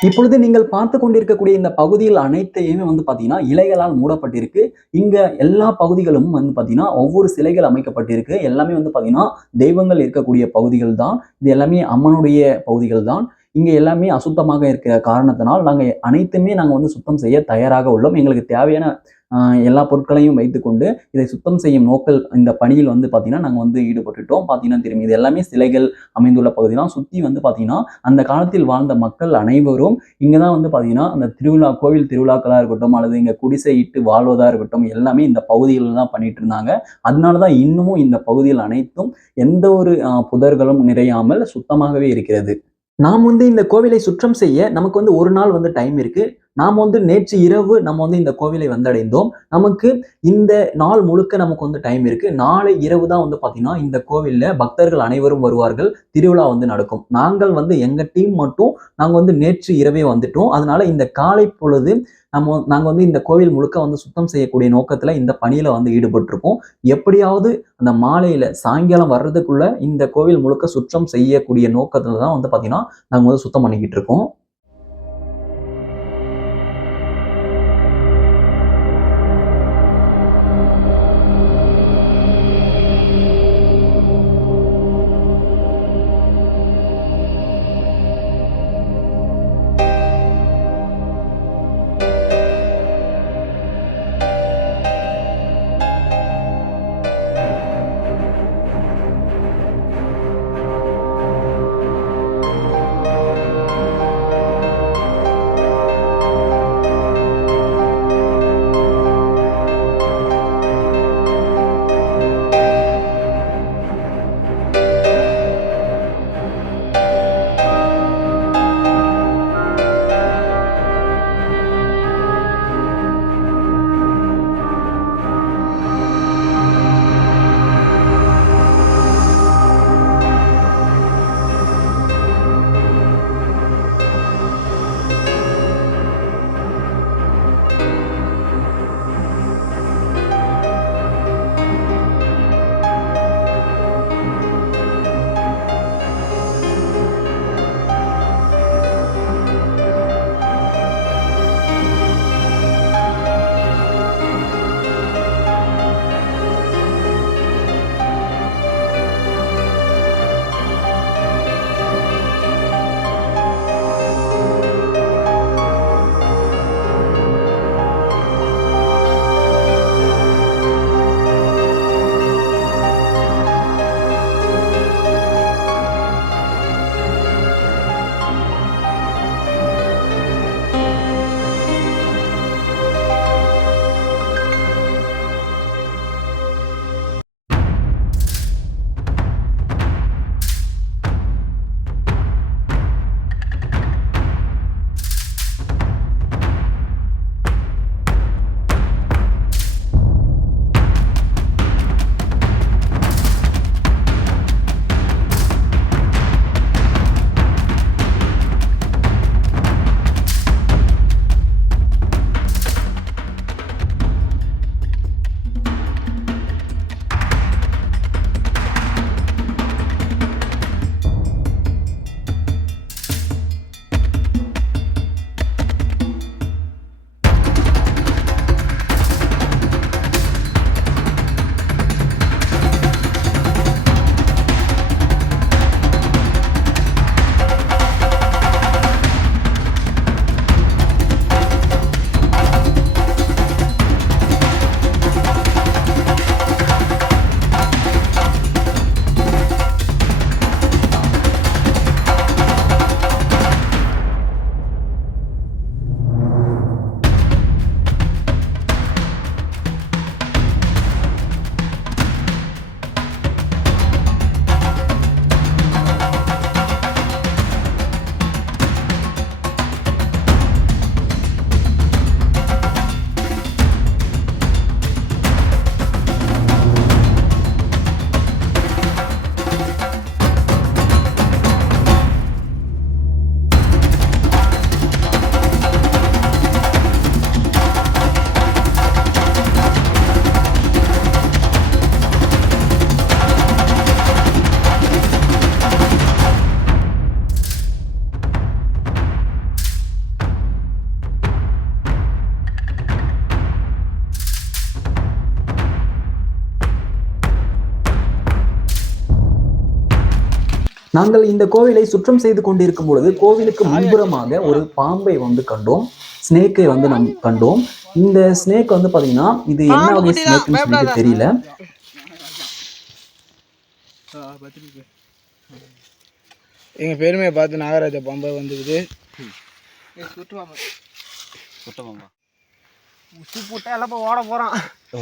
இப்பொழுது நீங்கள் பார்த்து கொண்டிருக்கக்கூடிய இந்த பகுதிகள் அனைத்தையுமே வந்து பார்த்தீங்கன்னா இலைகளால் மூடப்பட்டிருக்கு. இங்க எல்லா பகுதிகளும் வந்து பார்த்தீங்கன்னா ஒவ்வொரு சிலைகள் அமைக்கப்பட்டிருக்கு. எல்லாமே வந்து பார்த்தீங்கன்னா தெய்வங்கள் இருக்கக்கூடிய பகுதிகள் தான். இது எல்லாமே அம்மனுடைய பகுதிகள் தான். இங்க எல்லாமே அசுத்தமாக இருக்கிற காரணத்தினால் அனைத்துமே நாங்கள் வந்து சுத்தம் செய்ய தயாராக உள்ளோம். எங்களுக்கு தேவையான எல்லா பொருட்களையும் வைத்துக்கொண்டு இதை சுத்தம் செய்யும் நோக்கில் இந்த பணியில் வந்து பார்த்தீங்கன்னா நாங்கள் வந்து ஈடுபட்டுட்டோம். பார்த்தீங்கன்னா திரும்பி இது எல்லாமே சிலைகள் அமைந்துள்ள பகுதி தான். சுற்றி வந்து பார்த்தீங்கன்னா அந்த காலத்தில் வாழ்ந்த மக்கள் அனைவரும் இங்கே தான் வந்து பார்த்தீங்கன்னா அந்த கோவில் திருவிழாக்களாக இருக்கட்டும் அல்லது இங்கே குடிசை இட்டு வாழ்வதாக இருக்கட்டும் எல்லாமே இந்த பகுதிகளில் தான் பண்ணிட்டு இருந்தாங்க. அதனால தான் இன்னமும் இந்த பகுதிகள் அனைத்தும் எந்த ஒரு புதர்களும் நிறையாமல் சுத்தமாகவே இருக்கிறது. நாம் வந்து இந்த கோவிலை சுற்றம் செய்ய நமக்கு வந்து ஒரு நாள் வந்து டைம் இருக்கு. நாம் வந்து நேற்று இரவு நம்ம வந்து இந்த கோவிலை வந்தடைந்தோம். நமக்கு இந்த நாள் முழுக்க நமக்கு வந்து டைம் இருக்கு. நாளை இரவு தான் வந்து பார்த்தீங்கன்னா இந்த கோவில்ல பக்தர்கள் அனைவரும் வருவார்கள். திருவிழா வந்து நடக்கும். நாங்கள் வந்து எங்க டீம் மட்டும் நாங்கள் வந்து நேற்று இரவே வந்துட்டோம். அதனால இந்த காலை பொழுது நாங்கள் வந்து இந்த கோவில் முழுக்க வந்து சுத்தம் செய்யக்கூடிய நோக்கத்துல இந்த பணியில வந்து ஈடுபட்டிருக்கோம். எப்படியாவது அந்த மாலையில சாயங்காலம் வர்றதுக்குள்ள இந்த கோவில் முழுக்க சுத்தம் செய்யக்கூடிய நோக்கத்துல தான் வந்து பார்த்தீங்கன்னா நாங்கள் வந்து சுத்தம் பண்ணிக்கிட்டு இருக்கோம். நாங்கள் இந்த கோவிலை சுற்றம் செய்து கொண்டிருக்கும் பொழுது கோவிலுக்கு முன்புறமாக ஒரு பாம்பை வந்து கண்டோம், ஸ்னேக்கை வந்து கண்டோம். இந்த ஸ்னேக் வந்து பாத்தீங்கன்னா இது என்ன வகை ஸ்னேக்னு சொல்லிட்டு தெரியல. எங்க பெருமையை பார்த்து நாகராஜ பாம்பை வந்துக்குது. ஓட போறான்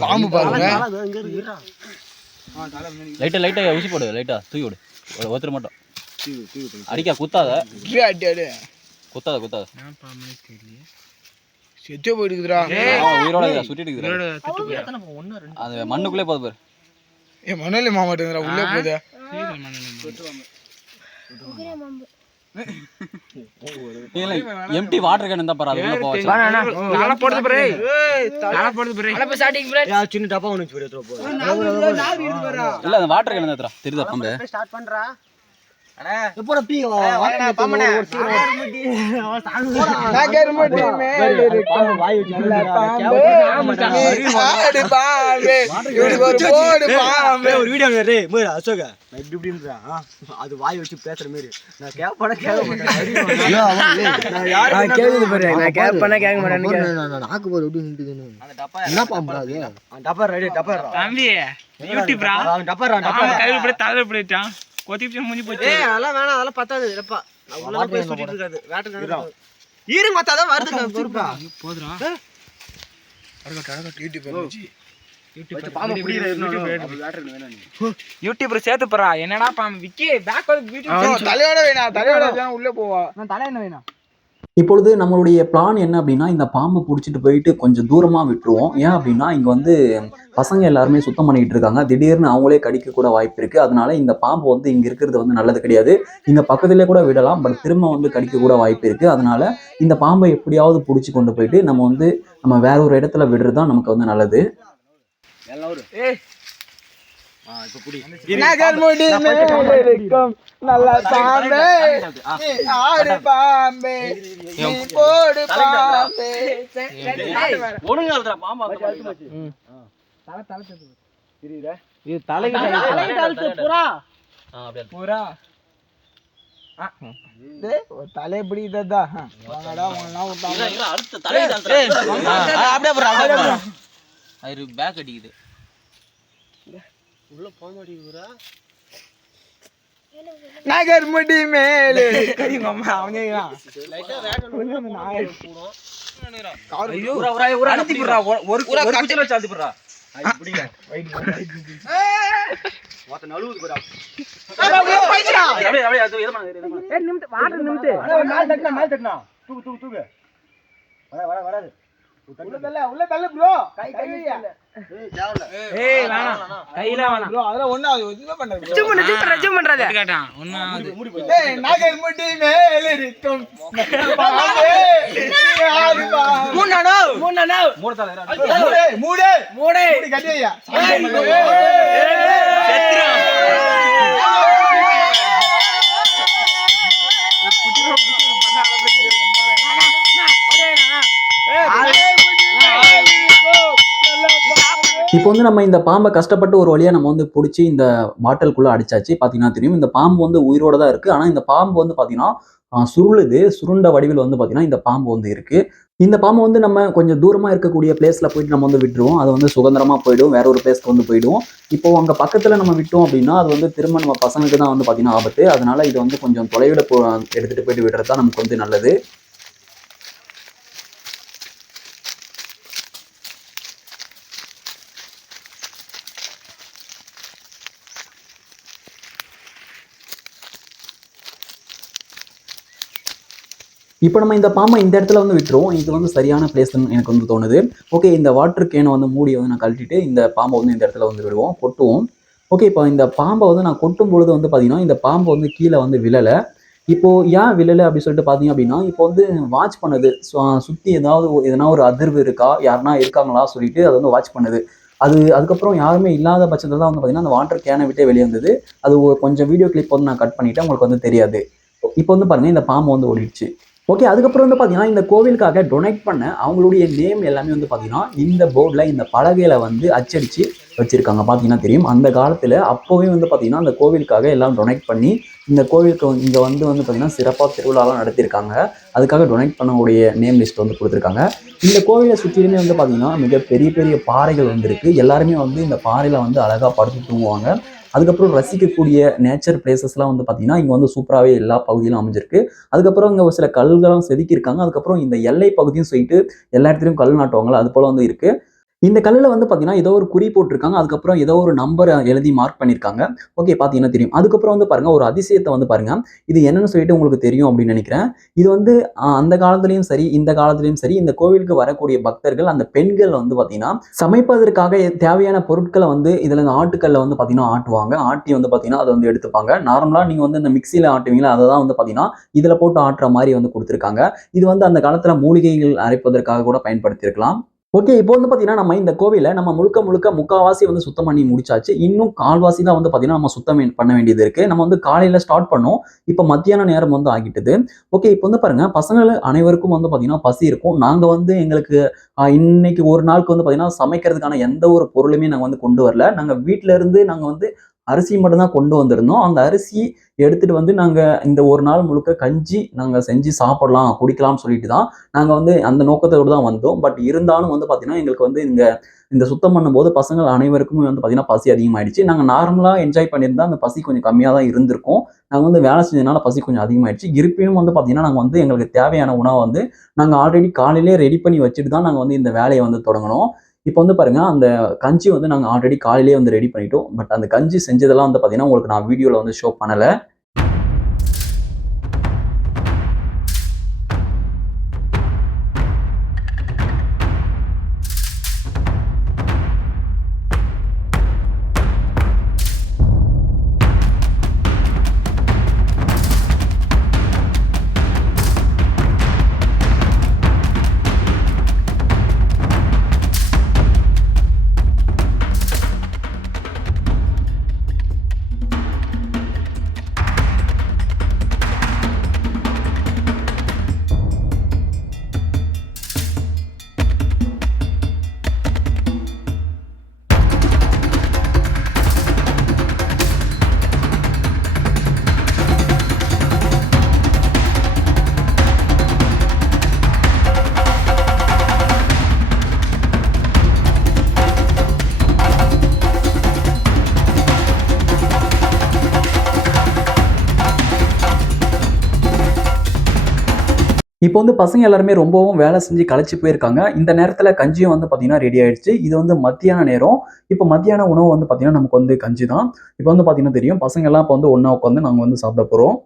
பாம்பு பாருங்க. லைட்டா ஊசி போடு, லைட்டா தூக்கி விடு, ஒருத்தர் மட்டும் அடிக்கா, குத்தாத குத்தாத செத்தே போயிடுக்குதுடா, உயிரோட சுட்டிட்டு அது மண்ணுக்குள்ளே போகுது பாரு. ஏன் மணலே மாமாட்டேங்குதுடா, உள்ளே போகுது. எம்டி வாட்டர் கேன் இருந்தா பாரு, அதுக்குள்ள போவாச்சு. நாளா போடுது பாரு, நாளா போடுது பாரு. அல போய் ஸ்டார்டிங் பிரேக். யா சின்ன டப்பா ஒன்னு போடு ஏத்ரோ போ. இல்ல அந்த வாட்டர் கேன் இருந்தா தெரியுதா பாம்பு? ஸ்டார்ட் பண்றா. அட எப்போட பீ வாடா பாம்பனே. நான் கேர் மாட்டே மேல இருக்கு. பாம்பு வாய் வச்சு ஆடு பாம்பே. இப்படி ஒரு போடு பாம்பே. ஒரு வீடியோ ரே மேல அசோக நான் இப்படின்றா அது வாய் வச்சு பேசுற மாதிரி நான் கேப்பட கேட்க மாட்டேன். நான் யாரு நான் கேக்குது பாரு, நான் கேப்பன கேட்க மாட்டேன். நான் நாக்கு பாரு எப்படி நிக்குதுன்னு. அந்த டப்பா என்ன பாம்பு அது? அந்த டப்பா ரெடி டப்பா தம்பி யூடியூப் ரா, டப்பா கையில இப்படி தலை இப்படிட்டான் கொத்திட்டு முடிஞ்சு போச்சு. ஏய் அதெல்லாம் வேணாம், அதெல்லாம் பத்தாது. டப்பா உள்ள போய் சுத்திட்டு இருக்காது வேட்டை ஈரங்க பத்தாதான் வருது பொறுப்பா போதுடா. அடகட்ட யூடியூப் வந்துச்சு. யூடியூபர் சேர்த்து போறா. என்னடா பாம்பு விக்கி பேக் வீடியோ தலையோட வேணா, தலையோட உள்ள போவா. நான் தலை என்ன வேணா இப்பொழுது நம்மளுடைய பிளான் என்ன அப்படின்னா, இந்த பாம்பை பிடிச்சிட்டு போயிட்டு கொஞ்சம் தூரமாக விட்டுருவோம். ஏன் அப்படின்னா, இங்கே வந்து பசங்க எல்லாருமே சுத்தம் பண்ணிக்கிட்டு இருக்காங்க. திடீர்னு அவங்களே கடிக்க கூட வாய்ப்பு இருக்குது. அதனால இந்த பாம்பு வந்து இங்கே இருக்கிறது வந்து நல்லது கிடையாது. இங்கே பக்கத்துலேயே கூட விடலாம். பட் திரும்ப வந்து கடிக்க கூட வாய்ப்பு இருக்குது. அதனால இந்த பாம்பை எப்படியாவது பிடிச்சி கொண்டு போயிட்டு நம்ம வேற ஒரு இடத்துல விடுறது தான் நமக்கு வந்து நல்லது. நகர் முடி மேலே இருக்கும் நல்ல பாம்பே, நீ ஆடு பாம்பே, நீ போடு பாம்பே. இது தலை எப்படி இதா பேக் அடிக்குது உள்ள போக மாட்டேங்குறா. நகர் முடி மேலே உள்ள தள்ளு ப்ரோ. கை ஏய் வேணாம் கையில வேணாம் ப்ரோ. அதெல்லாம் ஒண்ணா எதுமே பண்ணாத. ஜூம் பண்றத கேட்டான். ஒண்ணா ஏய் நகர் முடி மேலே இருக்கும் பாம்பே, ஆடு பாம்பே. மூணு தலை மூடு கட்டியா செத்ரா. இப்போ வந்து நம்ம இந்த பாம்பை கஷ்டப்பட்டு ஒரு வழியாக நம்ம வந்து பிடிச்சி இந்த பாட்டிலுக்குள்ளே அடிச்சாச்சு. பார்த்தீங்கன்னா தெரியும் இந்த பாம்பு வந்து உயிரோட தான் இருக்குது. ஆனால் இந்த பாம்பு வந்து பார்த்தீங்கன்னா சுருண்ட வடிவில் வந்து பார்த்தீங்கன்னா இந்த பாம்பு வந்து இருக்குது. இந்த பாம்பு வந்து நம்ம கொஞ்சம் தூரமாக இருக்கக்கூடிய பிளேஸில் போயிட்டு நம்ம வந்து விட்டுருவோம். அது வந்து சுதந்திரமாக போயிடும், வேற ஒரு பிளேஸ்க்கு வந்து போயிடும். இப்போ அங்கே பக்கத்தில் நம்ம விட்டோம் அப்படின்னா அது வந்து திரும்ப நம்ம பசங்களுக்கு தான் வந்து பார்த்தீங்கன்னா ஆபத்து. அதனால இது வந்து கொஞ்சம் தொலைவில் எடுத்துகிட்டு போயிட்டு விடுறது தான் நமக்கு வந்து நல்லது. இப்போ நம்ம இந்த பாம்பை இந்த இடத்துல வந்து விட்டுருவோம். இது வந்து சரியான பிளேஸ்ன்னு எனக்கு வந்து தோணுது. ஓகே, இந்த வாட்டர் கேனை வந்து மூடியை வந்து நான் கழட்டிட்டு இந்த பாம்பை வந்து இந்த இடத்துல வந்து விடுவோம், கொட்டுவோம். ஓகே, இப்போ இந்த பாம்பை வந்து நான் கொட்டும் பொழுது வந்து பார்த்தீங்கன்னா இந்த பாம்பை வந்து கீழே வந்து விழலை. இப்போ ஏன் விழலை அப்படின்னு சொல்லிட்டு பார்த்தீங்க அப்படின்னா, இப்போ வந்து வாட்ச் பண்ணுது சுற்றி எதனா ஒரு அதிர்வு இருக்கா, யாருன்னா இருக்காங்களா சொல்லிட்டு அது வந்து வாட்ச் பண்ணுது. அதுக்கப்புறம் யாருமே இல்லாத பட்சத்தில் தான் வந்து பார்த்தீங்கன்னா அந்த வாட்டர் கேனை விட்டே வெளியே வந்தது. அது கொஞ்சம் வீடியோ கிளிப் வந்து நான் கட் பண்ணிட்டேன், உங்களுக்கு வந்து தெரியாது. இப்போ வந்து பாருங்கள் இந்த பாம்பு வந்து ஓடிடுச்சு. ஓகே, அதுக்கப்புறம் வந்து பார்த்தீங்கன்னா இந்த கோவிலுக்காக டொனேட் பண்ண அவங்களுடைய நேம் எல்லாமே வந்து பார்த்தீங்கன்னா இந்த போர்டில் இந்த பலகையில் வந்து அச்சடித்து வச்சுருக்காங்க. பார்த்தீங்கன்னா தெரியும் அந்த காலத்தில் அப்போவே வந்து பார்த்தீங்கன்னா அந்த கோவிலுக்காக எல்லாம் டொனேட் பண்ணி இந்த கோவிலுக்கு இங்கே வந்து பார்த்தீங்கன்னா சிறப்பாக திருவிழாலாம் நடத்தியிருக்காங்க. அதுக்காக டொனேட் பண்ணக்கூடிய நேம் லிஸ்ட் வந்து கொடுத்துருக்காங்க. இந்த கோவிலை சுற்றிலுமே வந்து பார்த்தீங்கன்னா மிக பெரிய பெரிய பாறைகள் வந்து இருக்குது. எல்லாருமே வந்து இந்த பாறையில் வந்து அழகாக படுத்து தூங்குவாங்க. அதுக்கப்புறம் ரசிக்கக்கூடிய நேச்சர் பிளேசஸ்லாம் வந்து பார்த்தீங்கன்னா இங்கே வந்து சூப்பராகவே எல்லா பகுதியிலும் அமைஞ்சிருக்கு. அதுக்கப்புறம் இங்கே ஒரு சில கல்களும் செதுக்கியிருக்காங்க. அதுக்கப்புறம் இந்த எல்லை பகுதியும் சொல்லிட்டு எல்லா இடத்துலையும் கல் நாட்டுவாங்களா அது போல் வந்து இருக்குது. இந்த கல்லில் வந்து பார்த்தீங்கன்னா ஏதோ ஒரு குறி போட்டிருக்காங்க. அதுக்கப்புறம் ஏதோ ஒரு நம்பரை எழுதி மார்க் பண்ணியிருக்காங்க. ஓகே, பார்த்தீங்கன்னா தெரியும். அதுக்கப்புறம் வந்து பாருங்கள் ஒரு அதிசயத்தை வந்து பாருங்கள். இது என்னன்னு சொல்லிட்டு உங்களுக்கு தெரியும் அப்படின்னு நினைக்கிறேன். இது வந்து அந்த காலத்துலேயும் சரி இந்த காலத்துலேயும் சரி இந்த கோவிலுக்கு வரக்கூடிய பக்தர்கள் அந்த பெண்கள் வந்து பார்த்தீங்கன்னா சமைப்பதற்காக தேவையான பொருட்களை வந்து இதில் இந்த ஆட்டுக்கல்ல வந்து பார்த்தீங்கன்னா ஆட்டுவாங்க. ஆட்டி வந்து பார்த்தீங்கன்னா அதை வந்து எடுத்துப்பாங்க. நார்மலாக நீங்கள் வந்து இந்த மிக்சியில் ஆட்டுவீங்களா அதை தான் வந்து பார்த்தீங்கன்னா இதில் போட்டு ஆட்டுற மாதிரி வந்து கொடுத்துருக்காங்க. இது வந்து அந்த காலத்தில் மூலிகைகள் அரைப்பதற்காக கூட பயன்படுத்தியிருக்கலாம். ஓகே, இப்போ வந்து பார்த்தீங்கன்னா நம்ம இந்த கோவிலை நம்ம முக்கால்வாசி வந்து சுத்தம் பண்ணி முடிச்சாச்சு. இன்னும் கால்வாசி தான் வந்து பார்த்தீங்கன்னா நம்ம சுத்தம் பண்ண வேண்டியது இருக்குது. நம்ம வந்து காலையில் ஸ்டார்ட் பண்ணோம், இப்போ மத்தியான நேரம் வந்து ஆகிட்டுது. ஓகே, இப்போ வந்து பாருங்கள் பசங்கள் அனைவருக்கும் வந்து பார்த்தீங்கன்னா பசி இருக்கும். நாங்கள் வந்து எங்களுக்கு இன்னைக்கு ஒரு நாளுக்கு வந்து பார்த்தீங்கன்னா சமைக்கிறதுக்கான எந்த ஒரு பொருளுமே நாங்கள் வந்து கொண்டு வரல. நாங்கள் வீட்டில இருந்து நாங்கள் வந்து அரிசி மட்டும்தான் கொண்டு வந்திருந்தோம். அந்த அரிசி எடுத்துகிட்டு வந்து நாங்கள் இந்த ஒரு நாள் முழுக்க கஞ்சி நாங்கள் செஞ்சு சாப்பிடலாம் குடிக்கலாம்னு சொல்லிட்டு தான் நாங்கள் வந்து அந்த நோக்கத்தோடு தான் வந்தோம். பட் இருந்தாலும் வந்து பார்த்தீங்கன்னா எங்களுக்கு வந்து இந்த சுத்தம் பண்ணும்போது பசங்கள் அனைவருக்குமே வந்து பார்த்தீங்கன்னா பசி அதிகமாகிடுச்சு. நாங்கள் நார்மலாக என்ஜாய் பண்ணியிருந்தா அந்த பசி கொஞ்சம் கம்மியாக தான் இருந்திருக்கும். நாங்கள் வந்து வேலை செஞ்சதுனால பசி கொஞ்சம் அதிகமாகிடுச்சு. இருப்பினும் வந்து பார்த்தீங்கன்னா நாங்கள் வந்து எங்களுக்கு தேவையான உணவை வந்து நாங்கள் ஆல்ரெடி காலையிலே ரெடி பண்ணி வச்சுட்டு தான் நாங்கள் வந்து இந்த வேலையை வந்து தொடங்கினோம். இப்போ வந்து பாருங்கள் அந்த கஞ்சி வந்து நாங்கள் ஆல்ரெடி காலையிலே வந்து ரெடி பண்ணிட்டோம். பட் அந்த கஞ்சி செஞ்சதெல்லாம் வந்து பார்த்தீங்கன்னா உங்களுக்கு நான் வீடியோவில் வந்து ஷோ பண்ணலை. இப்போ வந்து பசங்க எல்லாருமே ரொம்பவும் வேலை செஞ்சு களைச்சு போயிருக்காங்க. இந்த நேரத்தில் கஞ்சியும் வந்து பார்த்தீங்கன்னா ரெடி ஆயிடுச்சு. இது வந்து மத்தியான நேரம். இப்போ மத்தியான உணவு வந்து பார்த்தீங்கன்னா நமக்கு வந்து கஞ்சி தான். இப்போ வந்து பார்த்தீங்கன்னா தெரியும் பசங்க எல்லாம் இப்போ வந்து ஒன்றா உட்காந்து நாங்கள் வந்து சாப்பிட போகிறோம்.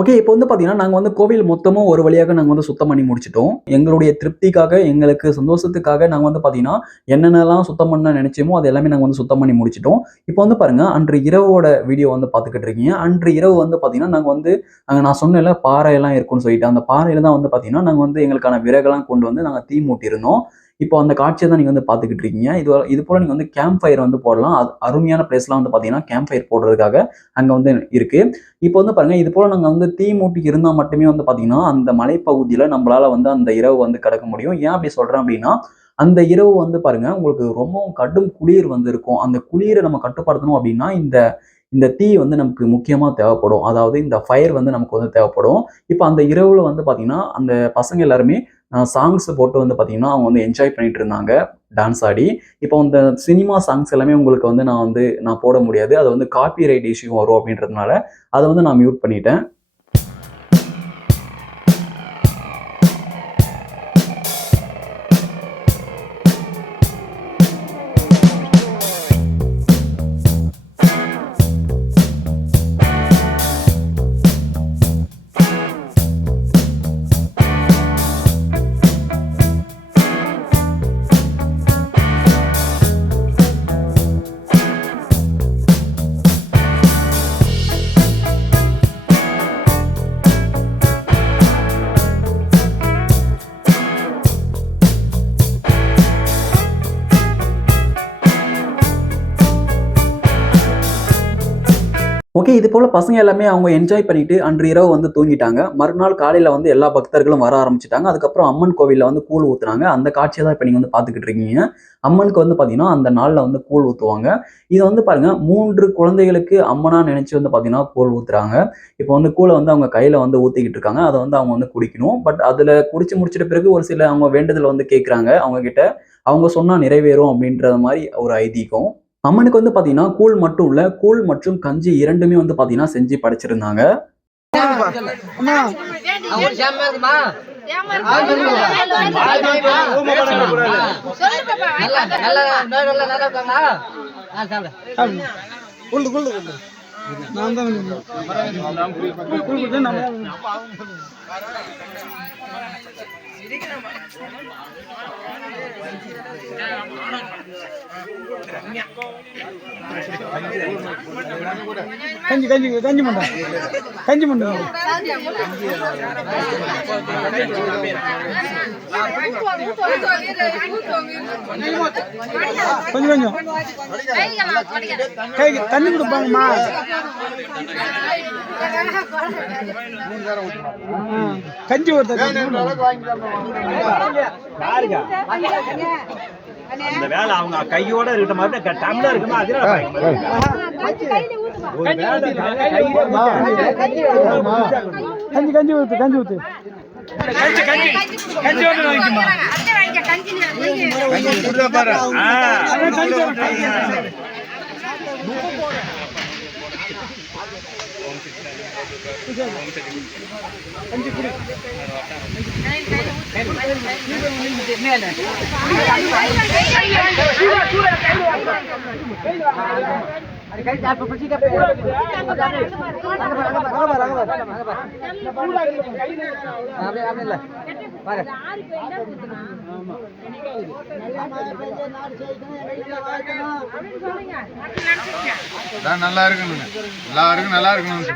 ஓகே. இப்போ வந்து பார்த்தீங்கன்னா, நாங்க வந்து கோவில் மொத்தமும் ஒரு வழியாக நாங்க வந்து சுத்தம் பண்ணி முடிச்சுட்டோம். எங்களுடைய திருப்திக்காக, எங்களுக்கு சந்தோஷத்துக்காக நாங்க வந்து பார்த்தீங்கன்னா, என்னென்னலாம் சுத்தம் பண்ண நெனைச்சோமோ, அது எல்லாமே நாங்க வந்து சுத்தம் பண்ணி முடிச்சுட்டோம். இப்போ வந்து பாருங்க, அன்று இரவோட வீடியோ வந்து பார்த்துக்கிட்டு இருக்கீங்க. அன்று இரவு வந்து பார்த்தீங்கன்னா, நாங்க வந்து நான் சொன்னேன்ல பாறையெல்லாம் இருக்குன்னு சொல்லிட்டு, அந்த பாறையில தான் வந்து பார்த்தீங்கன்னா, நாங்க வந்து எங்களுக்கான விறகெல்லாம் கொண்டு வந்து நாங்க தீ மூட்டியிருந்தோம். இப்போ அந்த காட்சிய தான் நீங்க வந்து பார்த்துக்கிட்டு இருக்கீங்க. இது போல நீங்க வந்து கேம்ப் ஃபயர் வந்து போடலாம். அது அருமையான பிளேஸ்லாம் வந்து பார்த்தீங்கன்னா, கேம்ப் ஃபயர் போடுறதுக்காக அங்க வந்து இருக்கு. இப்போ வந்து பாருங்க, இது போல நாங்க வந்து தீ மூட்டி இருந்தா மட்டுமே வந்து பார்த்தீங்கன்னா, அந்த மலைப்பகுதியில நம்மளால வந்து அந்த இரவு வந்து கடக்க முடியும். ஏன் அப்படி சொல்றேன் அப்படின்னா, அந்த இரவு வந்து பாருங்க, உங்களுக்கு ரொம்பவும் கடும் குளிர் வந்து இருக்கும். அந்த குளிர நம்ம கட்டுப்படுத்தணும் அப்படின்னா, இந்த இந்த தீ வந்து நமக்கு முக்கியமா தேவைப்படும். அதாவது இந்த ஃபயர் வந்து நமக்கு வந்து தேவைப்படும். இப்போ அந்த இரவுல வந்து பார்த்தீங்கன்னா, அந்த பசங்க எல்லாருமே சாங்ஸ் போட்டு வந்து பார்த்தீங்கன்னா, அவங்க வந்து என்ஜாய் பண்ணிட்டு இருந்தாங்க, டான்ஸ் ஆடி. இப்போ இந்த சினிமா சாங்ஸ் எல்லாமே உங்களுக்கு வந்து நான் போட முடியாது. அது வந்து காப்பிரைட் இஷ்யூ வரும் அப்படின்றதுனால, அத வந்து நான் மியூட் பண்ணிட்டேன். ஓகே. இது போல பசங்க எல்லாமே அவங்க என்ஜாய் பண்ணிட்டு அன்று இரவு வந்து தூங்கிட்டாங்க. மறுநாள் காலையில வந்து எல்லா பக்தர்களும் வர ஆரம்பிச்சுட்டாங்க. அதுக்கப்புறம் அம்மன் கோவில்ல வந்து கூழ் ஊத்துனாங்க. அந்த காட்சிய தான் இப்ப நீங்க வந்து பார்த்துக்கிட்டு இருக்கீங்க. அம்மனுக்கு வந்து பார்த்தீங்கன்னா, அந்த நாள்ல வந்து கூழ் ஊத்துவாங்க. இத வந்து பாருங்க 3 குழந்தைகளுக்கு அம்மனா நினைச்சு வந்து பார்த்தீங்கன்னா, கூழ் ஊத்துறாங்க. இப்போ வந்து கூழ வந்து அவங்க கையில வந்து ஊத்திக்கிட்டு இருக்காங்க. அத வந்து அவங்க வந்து குடிக்கணும். பட் அதுல குடிச்சு முடிச்சிட்ட பிறகு ஒரு சில அவங்க வேண்டுதல் வந்து கேட்கறாங்க அவங்க கிட்ட. அவங்க சொன்னா நிறைவேறும் அப்படின்ற மாரி ஒரு ஐதீகம். அம்மனுக்கு வந்து பார்த்தீங்கன்னா, கூழ் மட்டும் இல்ல, கூழ் மற்றும் கஞ்சி 2மே வந்து பார்த்தீங்கன்னா செஞ்சு படைச்சிருந்தாங்க. கஞ்சி மண்டா கொஞ்சம் தண்ணி கொடுப்பாங்கம்மா. கஞ்சி அந்த வேலை அவங்க கையோட இருக்கிற மாதிரி டம்ளர் இருக்குமா கஞ்சி ஊத்து நல்லா இருக்கணும், எல்லாருக்கும் நல்லா இருக்கணும்.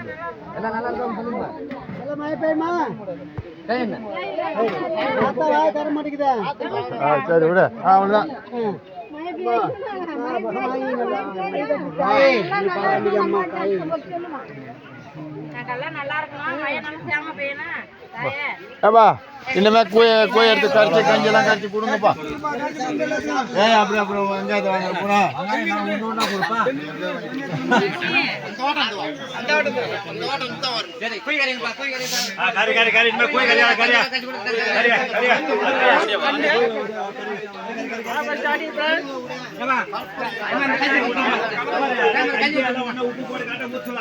சரி விட, அவ்வளவுதான். ஏப்பா இனிமே கோய் எடுத்து கரைச்சி கஞ்செல்லாம் கரைச்சி கொடுங்கப்பா. அப்படி அப்புறம் வெங்காயத்தை வாங்க போனா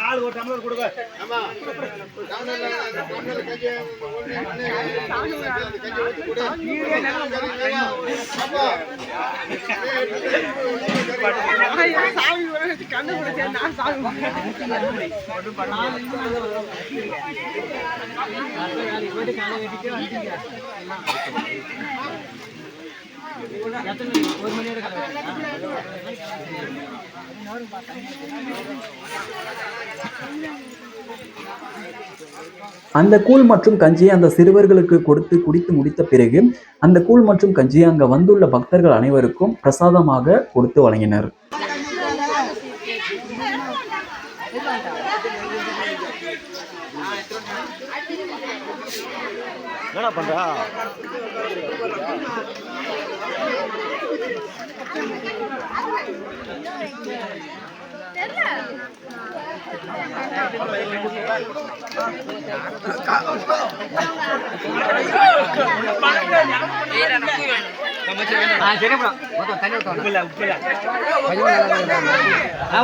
ஆள் ஒரு டம்ளர் கொடுங்க. அந்த கூழ் மற்றும் கஞ்சியை அந்த சிறுவர்களுக்கு கொடுத்து குடித்து முடித்த பிறகு அந்த கூழ் மற்றும் கஞ்சியை அங்க வந்துள்ள பக்தர்கள் அனைவருக்கும் பிரசாதமாக கொடுத்து வழங்கினர். என்ன பண்றா?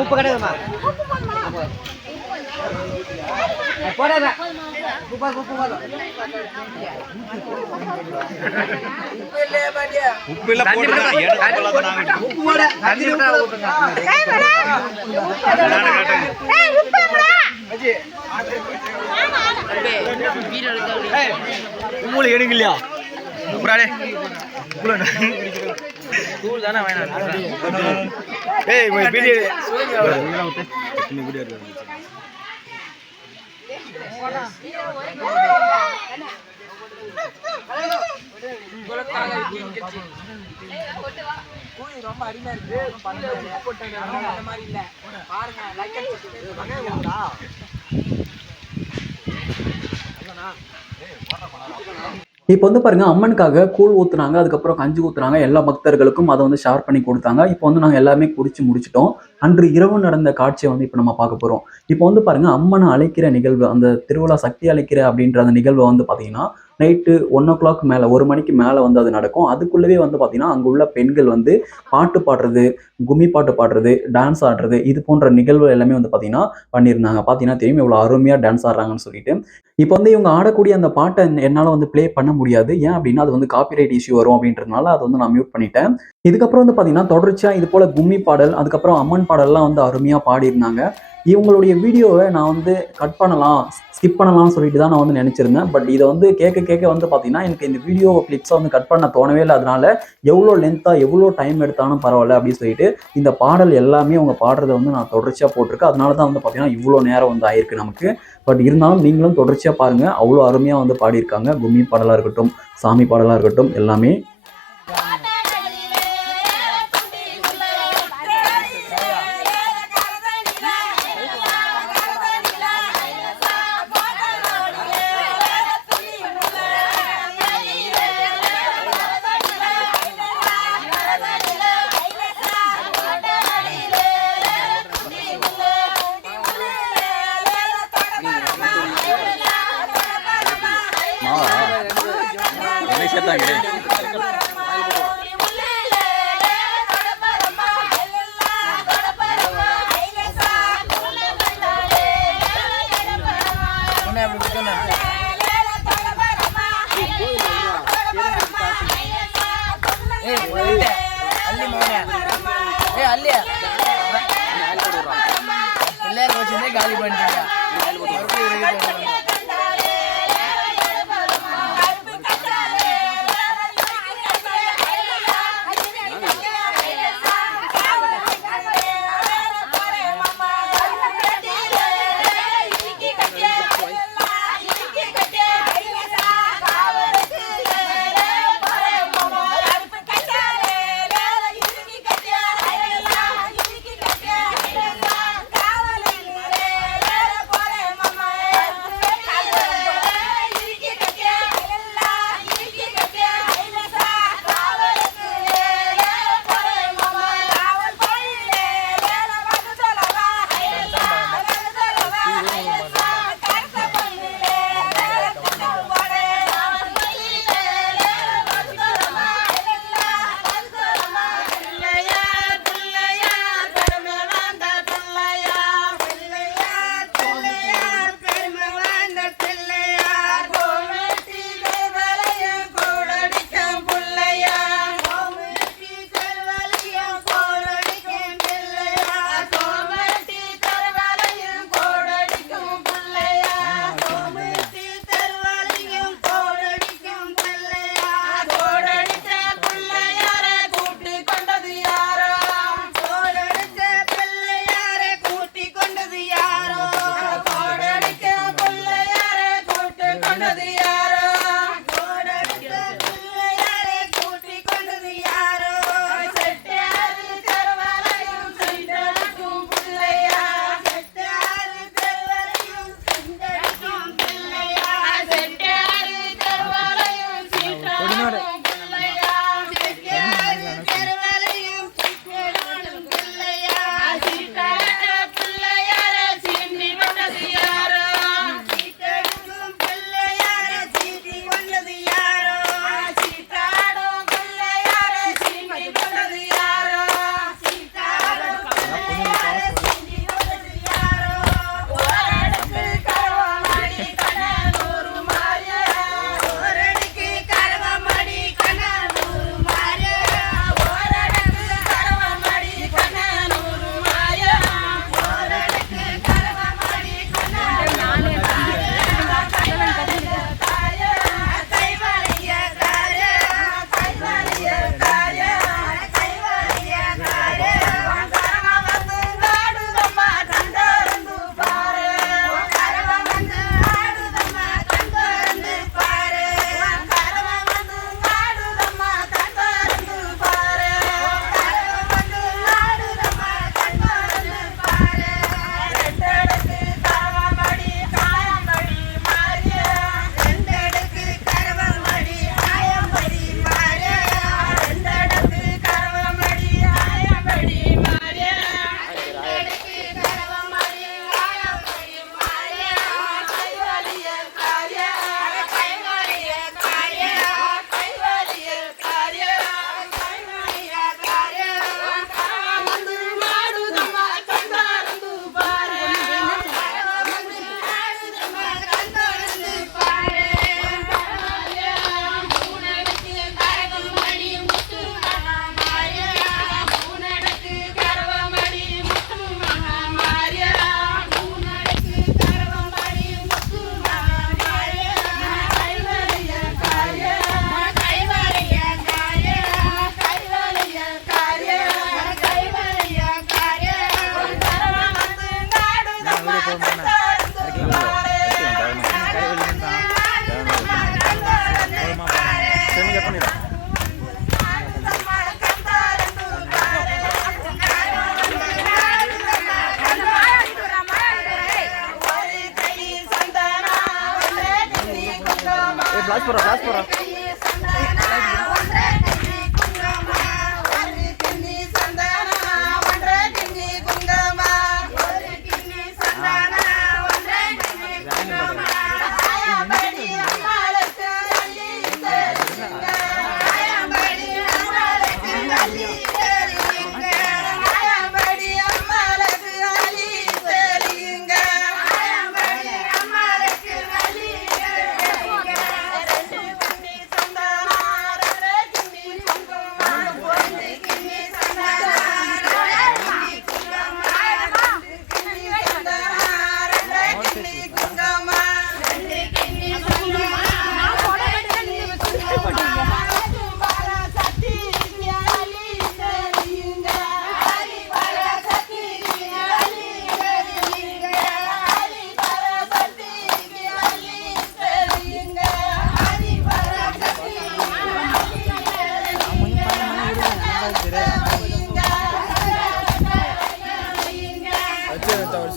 உப்பு கிடையாதுமா போடாத உப்பு இல்ல உங்களுக்கு எடுக்கலையா? ரொம்ப அருமையா இருக்கு. அந்த மாதிரி இல்ல பாருங்க. இப்போ வந்து பாருங்க, அம்மனுக்காக கூழ் ஊத்துனாங்க, அதுக்கப்புறம் கஞ்சி ஊத்துனாங்க, எல்லா பக்தர்களுக்கும் அதை வந்து ஷேர் பண்ணி கொடுத்தாங்க. இப்போ வந்து நாங்கள் எல்லாமே குடிச்சு முடிச்சிட்டோம். அன்று இரவு நடந்த காட்சியை வந்து இப்போ நம்ம பார்க்க போறோம். இப்போ வந்து பாருங்க, அம்மனை அழைக்கிற நிகழ்வு, அந்த திருவிழா சக்தி அழைக்கிற அப்படின்ற அந்த நிகழ்வு வந்து பார்த்தீங்கன்னா நைட்டு 1 o'clock மேலே, 1 மணிக்கு மேலே வந்து அது நடக்கும். அதுக்குள்ளவே வந்து பார்த்தீங்கன்னா அங்கே உள்ள பெண்கள் வந்து பாட்டு பாடுறது, கும்மி பாட்டு பாடுறது, டான்ஸ் ஆடுறது, இது போன்ற நிகழ்வு எல்லாமே வந்து பார்த்தீங்கன்னா பண்ணியிருந்தாங்க. பார்த்தீங்கன்னா தெரியும் எவ்வளோ அருமையாக டான்ஸ் ஆடுறாங்கன்னு சொல்லிட்டு. இப்போ வந்து இவங்க ஆடக்கூடிய அந்த பாட்டை என்னால் வந்து ப்ளே பண்ண முடியாது. ஏன் அப்படின்னா அது வந்து காப்பிரைட் இஷ்யூ வரும் அப்படின்றதுனால அதை வந்து நான் மியூட் பண்ணிட்டேன். இதுக்கப்புறம் வந்து பார்த்தீங்கன்னா தொடர்ச்சியாக இது போல் கும்மி பாடல், அதுக்கப்புறம் அம்மன் பாடல்லாம் வந்து அருமையாக பாடியிருந்தாங்க. இவங்களுடைய வீடியோவை நான் வந்து கட் பண்ணலாம், ஸ்கிப் பண்ணலாம்னு சொல்லிட்டு தான் நான் வந்து நினச்சிருந்தேன். பட் இதை வந்து கேட்க வந்து பார்த்தீங்கன்னா எனக்கு இந்த வீடியோ கிளிப்ஸை வந்து கட் பண்ண தோணவே இல்லை. அதனால எவ்வளோ லென்த்தாக எவ்வளோ டைம் எடுத்தாலும் பரவாயில்ல அப்படின்னு சொல்லிட்டு இந்த பாடல் எல்லாமே அவங்க பாடுறதை வந்து நான் தொடர்ச்சியாக போட்டிருக்கேன். அதனால தான் வந்து பார்த்தீங்கன்னா இவ்வளோ நேரம் வந்து ஆயிருக்கு நமக்கு. பட் இருந்தாலும் நீங்களும் தொடர்ச்சியாக பாருங்கள், அவ்வளோ அருமையாக வந்து பாடியிருக்காங்க. கும்மி பாடலாக இருக்கட்டும், சாமி பாடலாக இருக்கட்டும், எல்லாமே. சேர்த்தாங்க பிள்ளையார் வச்சுருந்தே காலி பண்ணிட்டாங்க.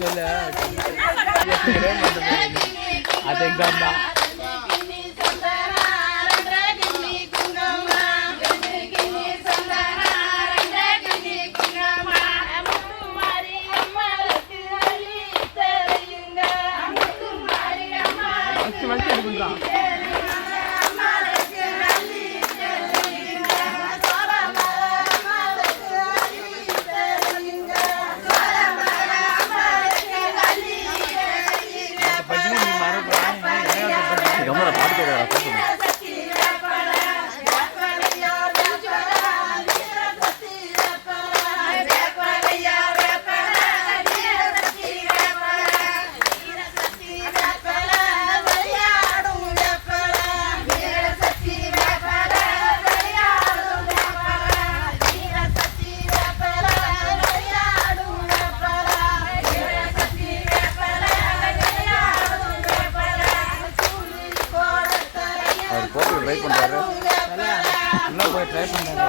சொல்லு அது எக்ஸாம் தான். ட்ரை பண்றாரு உள்ள போய் ட்ரை பண்ணுங்க.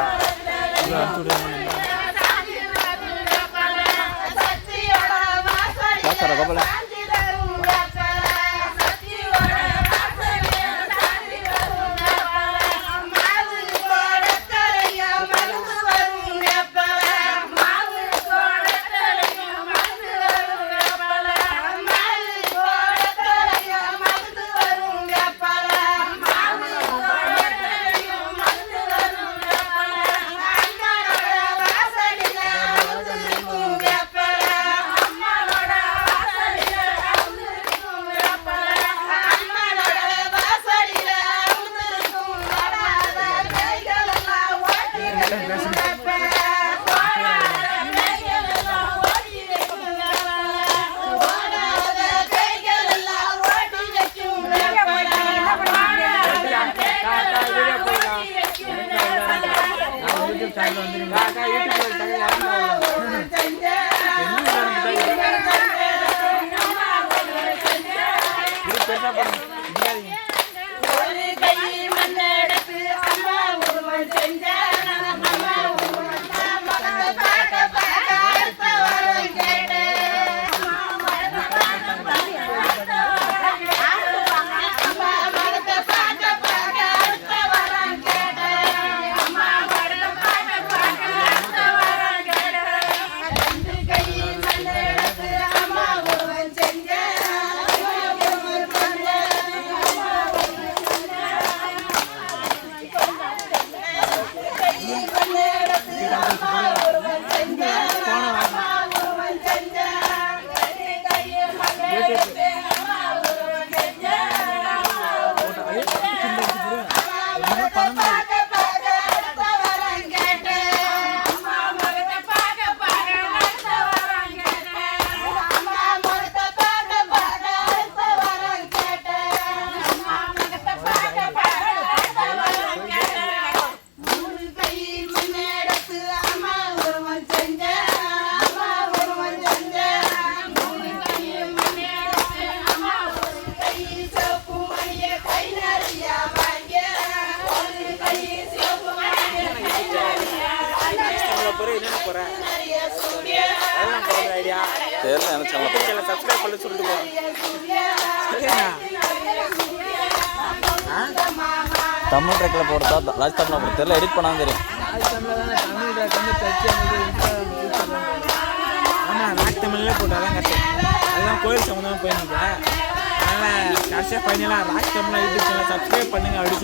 தெரியல எனக்கு சேனல் சப்ஸ்கிரைப் பண்ணி சொல்லிட்டு போ. தமிழ் ட்ராக்கில் போடுறதா ராஜ் தமிழ் போட தெரியல, எடிட் பண்ணாமல் தெரியும். தமிழ் ட்ராக் வந்து டச் ஆமாம் ராக் தமிழ்லேயே போட்டாதான் கரெக்டு. அதெல்லாம் கோயில் சம்மந்தமாக போயிருந்தீங்க. அதனால் கடைசியாக ஃபைனலாக rock Tamil YouTube channel subscribe பண்ணுங்க அப்படின்னு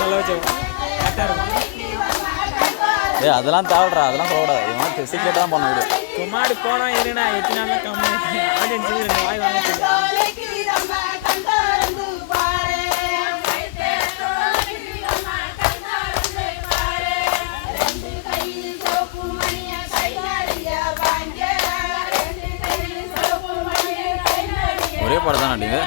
சொல்ல வச்சோம். கரெக்டாக இருக்கும். அதெல்லாம் தேவைடா, அதெல்லாம் சொல்லக்கூடாது. இவன் சீக்கிரட்டாக தான் பண்ண முடியும். சும்மாடி போனால் இருண்ணா 8 நாளில் கம்மி ஆடியன்ஸ் 2 வாய் வாங்க. ஒரே பாடம் தான் அடிங்க.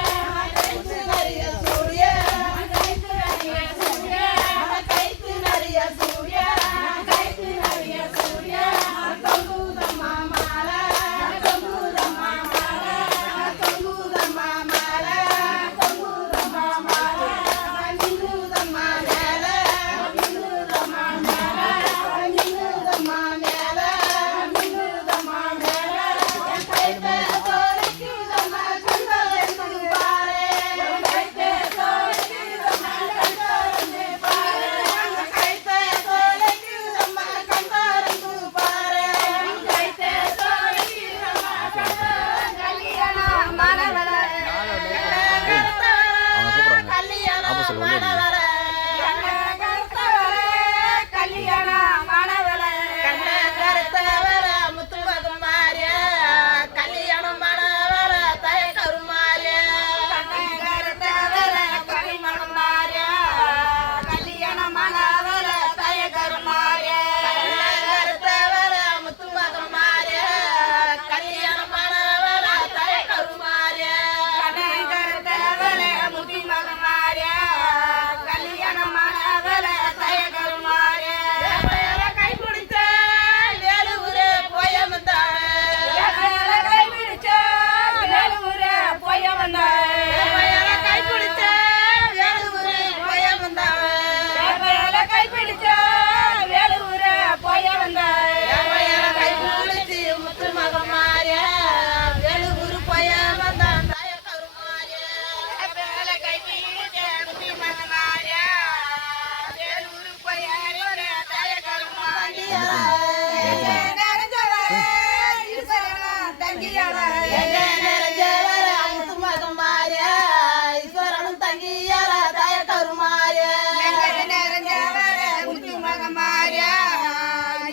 தங்கியால எங்க நிறைஞ்சவர முத்து மகமாரிய ஈஸ்வரனும் தங்கியால தாய கருமாரிய எங்க நிறைஞ்சவர முத்து மகமாரிய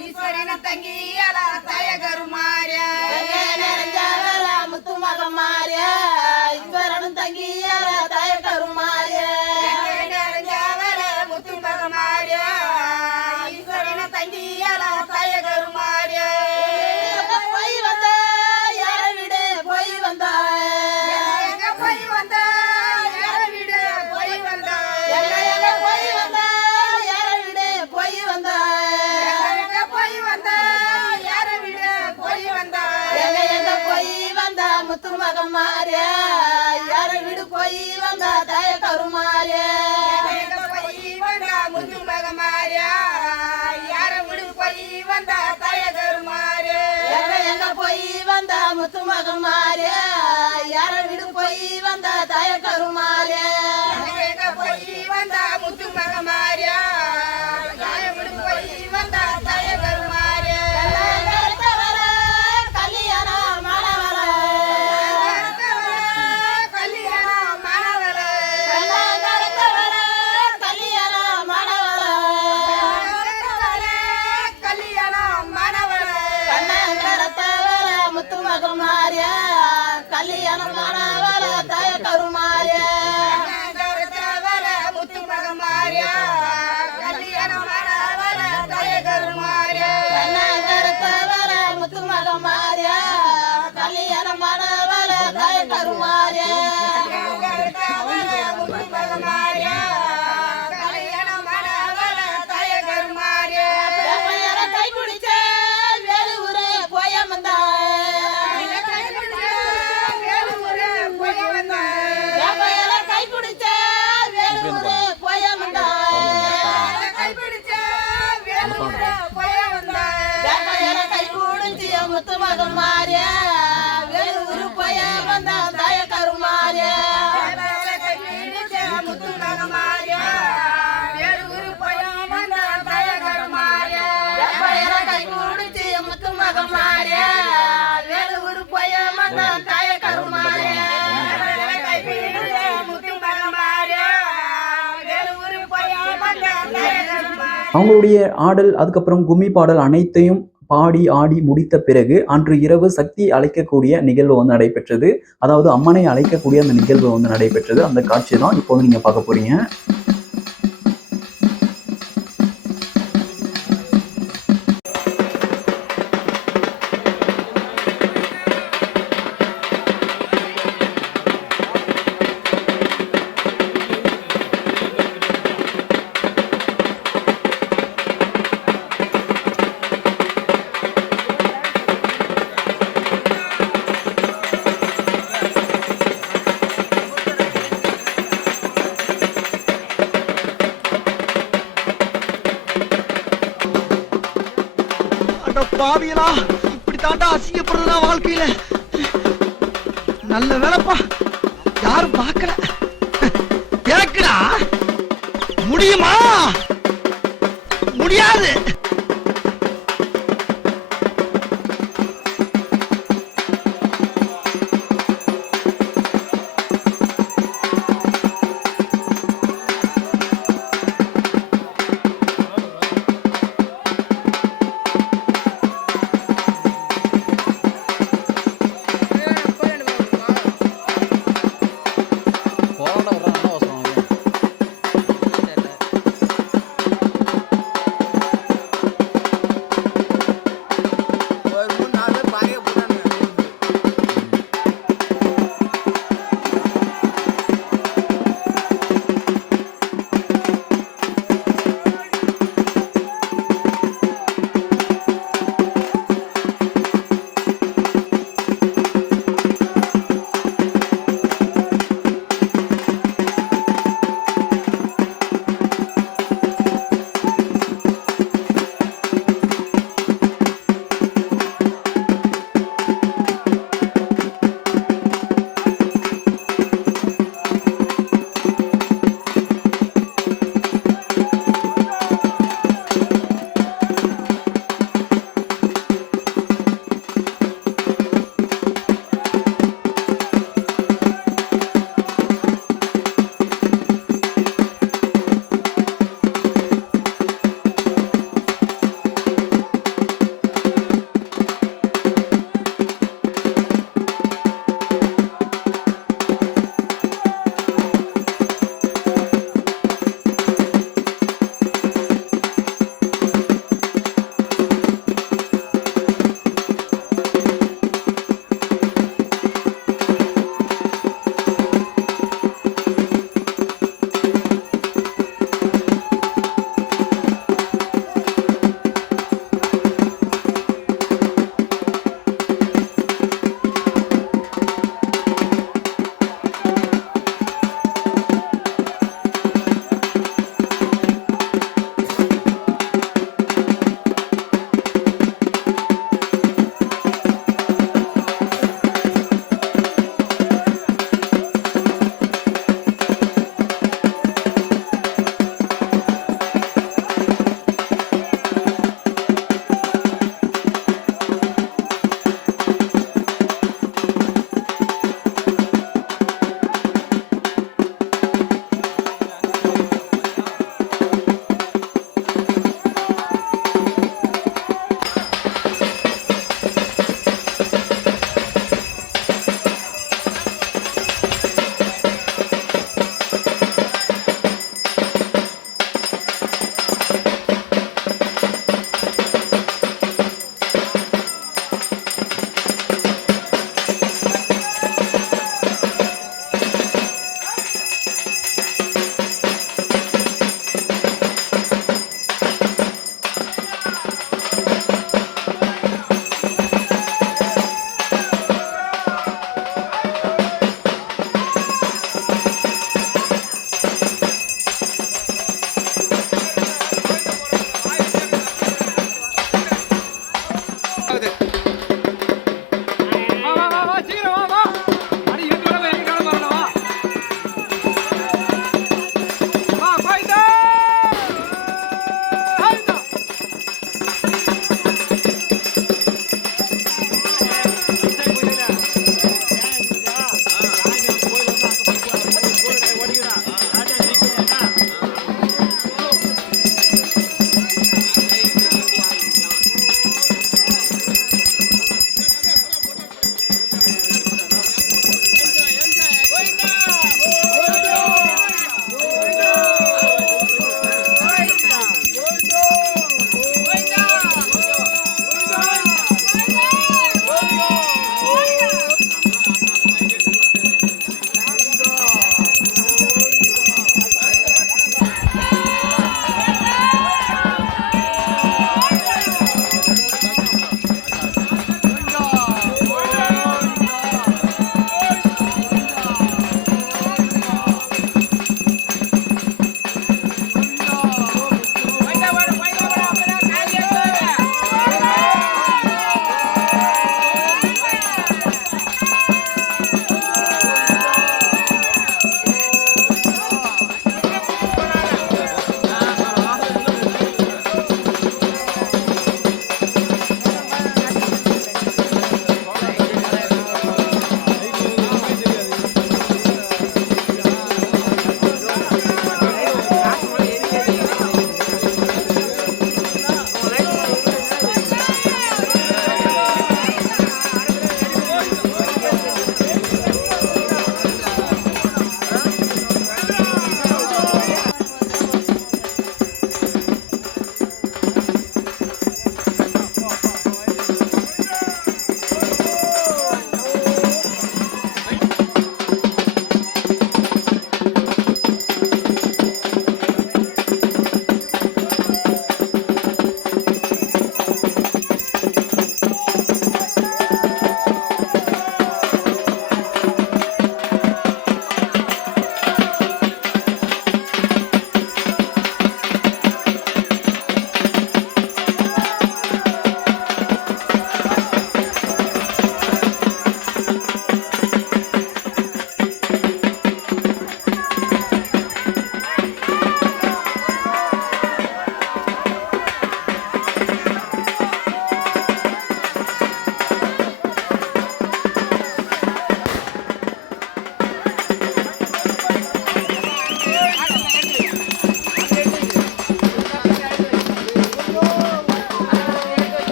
ஈஸ்வரனும் தங்கியால தாய கருமாரிய எங்க நிறைஞ்சவர முத்து மகமாரிய ஈஸ்வரனும் தங்கியால தாய கருமாரிய எங்க நிறைஞ்சவர முத்து மகமாரிய ஈஸ்வரனும் தங்கியால தாய கருமாரிய போய் வந்த யார விடு போய் வந்த எங்க போய் வந்த யார விடு போய் வந்த எங்க போய் வந்த யார விடு போய் வந்த எங்க போய் வந்த யார விடு போய் வந்த எங்க போய் வந்த முத்து மகமாரிய யார விடு போய் வந்த தாய கருமாரிய எங்க போய் வந்த முத்து மகமாரிய யார விடு போய் வந்த தாய கருமாரிய எங்க போய் வந்த முத்து மகமாரிய யார விடு போய் வந்த தாய கருமாரிய எங்க போய் வந்த முத்து மகமாரிய யார விடு போய் வந்த தாய கருமாரிய கல்யாண மாணவர கல்யாண மாணவர கல்யாண மாணவர கல்யாண மாணவர கண்ணங்கரத்தவர முத்து மகமாரிய கல்யாண மாணவர தாய கருமாரிய கண்ணங்கரத்தவர முத்து மகமாரிய கல்யாண மாணவர தாய கருமாரிய கண்ணங்கரத்தவர முத்து மகமாரிய கல்யாண மாணவர தாய கருமாரிய கண்ணங்கரத்தவர முத்து மகமாரிய கல்யாண மாணவர தாய கருமாரிய பெயர கை பிடிச்ச வேலு ஊரே போய வந்தாய் கை பிடிச்ச வேலு ஊரே போய வந்தாய் பெயர கை பிடிச்ச வேலு ஊரே போய வந்தாய் கை பிடிச்ச வேலு ஊரே போய வந்தாய் பெயர கை பிடிச்ச முத்து மகமாரிய வேலு ஊரு போய வந்த தாய கருமாரிய பெயர கை பிடிச்ச முத்து மகமாரிய வேலு ஊரு போய வந்த தாய கருமாரிய பெயர கை பிடிச்ச முத்து மகமாரிய வேலு ஊரு போய வந்த தாய கருமாரிய பெயர கை பிடிச்ச முத்து மகமாரிய வேலு ஊரு போய வந்த தாய கருமாரிய அவங்களுடைய ஆடல் அதுக்கப்புறம் கும்மி பாடல் அனைத்தையும் பாடி ஆடி முடித்த பிறகு அன்று இரவு சக்தி அழைக்கக்கூடிய நிகழ்வு வந்து நடைபெற்றது. அதாவது அம்மனை அழைக்கக்கூடிய அந்த நிகழ்வு வந்து நடைபெற்றது. அந்த காட்சி தான் இப்போ வந்து நீங்க பார்க்க போறீங்க. பாவியலா இப்படி தாண்டா அசிங்கப்படுறதுனா வாழ்க்கையில. நல்ல வேலைப்பா யாரும் பார்க்கல. கேக்குடா முடியுமா? முடியாது.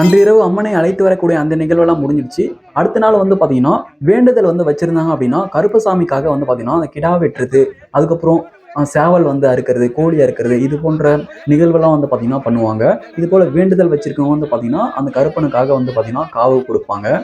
அன்று இரவு அம்மனை அழைத்து வரக்கூடிய அந்த நிகழ்வெல்லாம் முடிஞ்சிடுச்சு. அடுத்த நாள் வந்து பார்த்தீங்கன்னா வேண்டுதல் வந்து வச்சிருந்தாங்க அப்படின்னா கருப்பசாமிக்காக வந்து பார்த்தீங்கன்னா அந்த கிடா வெட்டுறது, அதுக்கப்புறம் சேவல் வந்து அறுக்கிறது, கோழி அறுக்கிறது, இது போன்ற நிகழ்வெல்லாம் வந்து பார்த்தீங்கன்னா பண்ணுவாங்க. இது போல வேண்டுதல் வச்சிருக்கவங்க வந்து பார்த்தீங்கன்னா அந்த கருப்பனுக்காக வந்து பார்த்தீங்கன்னா காவு கொடுப்பாங்க.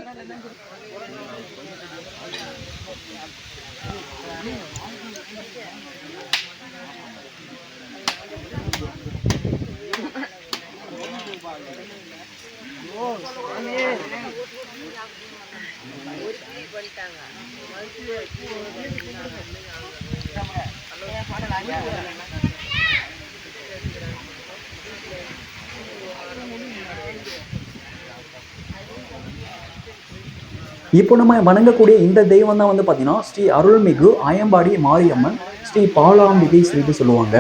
இப்போ நம்ம வணங்கக்கூடிய இந்த தெய்வம் தான் வந்து பார்த்தீங்கன்னா ஸ்ரீ அருள்மிகு அயம்பாடி மாரியம்மன், ஸ்ரீ பாலாம்பிகை சொல்லிட்டு சொல்லுவாங்க.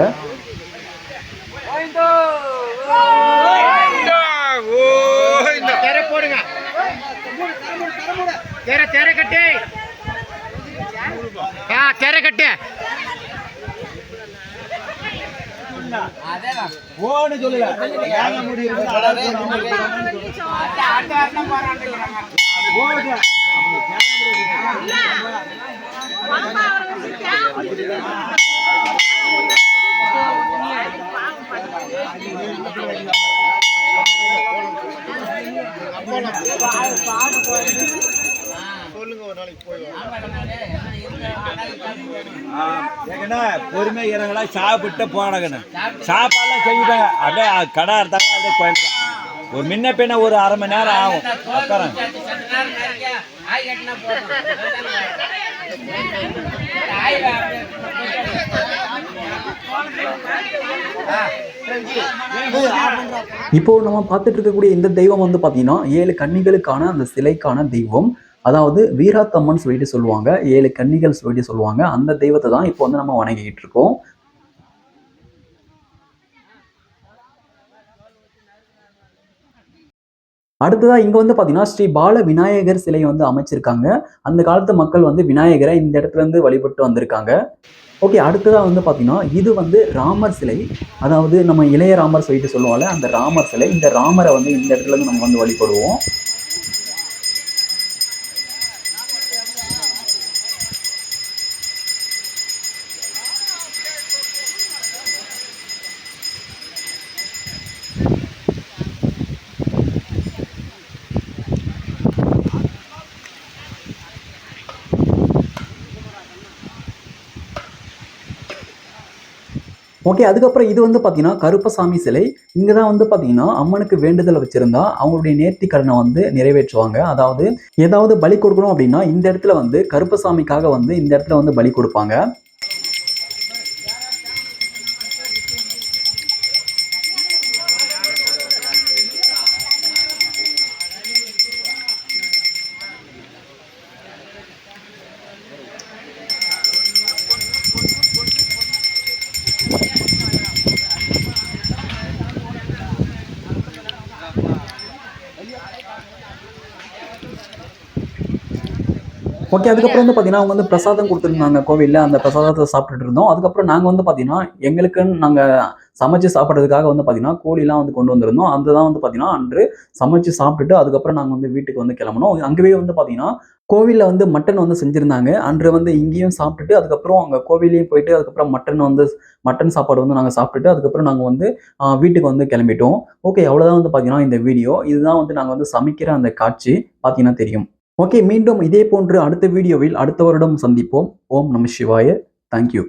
பொறுமை இறங்களா சாப்பிட்டு போனகன்னு சாப்பாடுலாம் செஞ்சுட்டாங்க. அப்படியே கடை இருந்தாங்க, அப்படியே போயிட்டாங்க. ஒரு முன்ன பின்ன ஒரு அரை மணி நேரம் ஆகும். அப்புறம் இப்போ நம்ம பார்த்துட்டு இருக்கக்கூடிய இந்த தெய்வம் வந்து பார்த்தீங்கன்னா 7 கன்னிகளுக்கான அந்த சிலைக்கான தெய்வம். அதாவது வீராத்தம்மன் சொல்லிட்டு சொல்லுவாங்க, 7 கன்னிகள் சொல்லிட்டு சொல்லுவாங்க. அந்த தெய்வத்தை தான் இப்போ வந்து நம்ம வணங்கிக்கிட்டு இருக்கோம். அடுத்ததா இங்க வந்து பாத்தீங்கன்னா ஸ்ரீ பால விநாயகர் சிலையை வந்து அமைச்சிருக்காங்க. அந்த காலத்து மக்கள் வந்து விநாயகரை இந்த இடத்துல இருந்து வழிபட்டு வந்திருக்காங்க. ஓகே, அடுத்ததா வந்து பாத்தீங்கன்னா இது வந்து ராமர் சிலை. அதாவது நம்ம இளைய ராமர் சொல்லிட்டு சொல்லுவாங்க, அந்த ராமர் சிலை. இந்த ராமரை வந்து இந்த இடத்துல இருந்து நம்ம வந்து வழிபடுவோம். ஓகே, அதுக்கப்புறம் இது வந்து பார்த்தீங்கன்னா கருப்பசாமி சிலை. இங்கே தான் வந்து பார்த்தீங்கன்னா அம்மனுக்கு வேண்டுதல் வச்சிருந்தா அவங்களுடைய நேர்த்தி கடனை வந்து நிறைவேற்றுவாங்க. அதாவது ஏதாவது பலி கொடுக்கணும் அப்படின்னா இந்த இடத்துல வந்து கருப்பசாமிக்காக வந்து இந்த இடத்துல வந்து பலி கொடுப்பாங்க. ஓகே, அதுக்கப்புறம் வந்து பார்த்தீங்கன்னா அவங்க வந்து பிரசாதம் கொடுத்துருந்தாங்க கோவிலில். அந்த பிரசாதத்தை சாப்பிட்டுட்டு இருந்தோம். அதுக்கப்புறம் நாங்கள் வந்து பார்த்தீங்கன்னா எங்களுக்குன்னு நாங்கள் சமைச்சு சாப்பிட்றதுக்காக வந்து பார்த்தீங்கன்னா கோழிலாம் வந்து கொண்டு வந்திருந்தோம். அதுதான் வந்து பார்த்தீங்கன்னா அன்று சமைச்சு சாப்பிட்டுட்டு அதுக்கப்புறம் நாங்கள் வந்து வீட்டுக்கு வந்து கிளம்பணும். அங்கேயே வந்து பார்த்தீங்கன்னா கோவிலில் வந்து மட்டன் வந்து செஞ்சுருந்தாங்க. அன்று வந்து இங்கேயும் சாப்பிட்டுட்டு அதுக்கப்புறம் அங்கே கோவிலையும் போயிட்டு அதுக்கப்புறம் மட்டன் சாப்பாடு வந்து நாங்கள் சாப்பிட்டுட்டு அதுக்கப்புறம் நாங்கள் வந்து வீட்டுக்கு வந்து கிளம்பிட்டோம். ஓகே, அவ்வளோதான் வந்து பார்த்தீங்கன்னா இந்த வீடியோ. இதுதான் வந்து நாங்கள் வந்து சமைக்கிற அந்த காட்சி பார்த்தீங்கன்னா தெரியும். ஓகே, மீண்டும் இதே போன்று அடுத்த வீடியோவில் அடுத்த வருடம் சந்திப்போம். ஓம் நம சிவாய. தேங்க்யூ.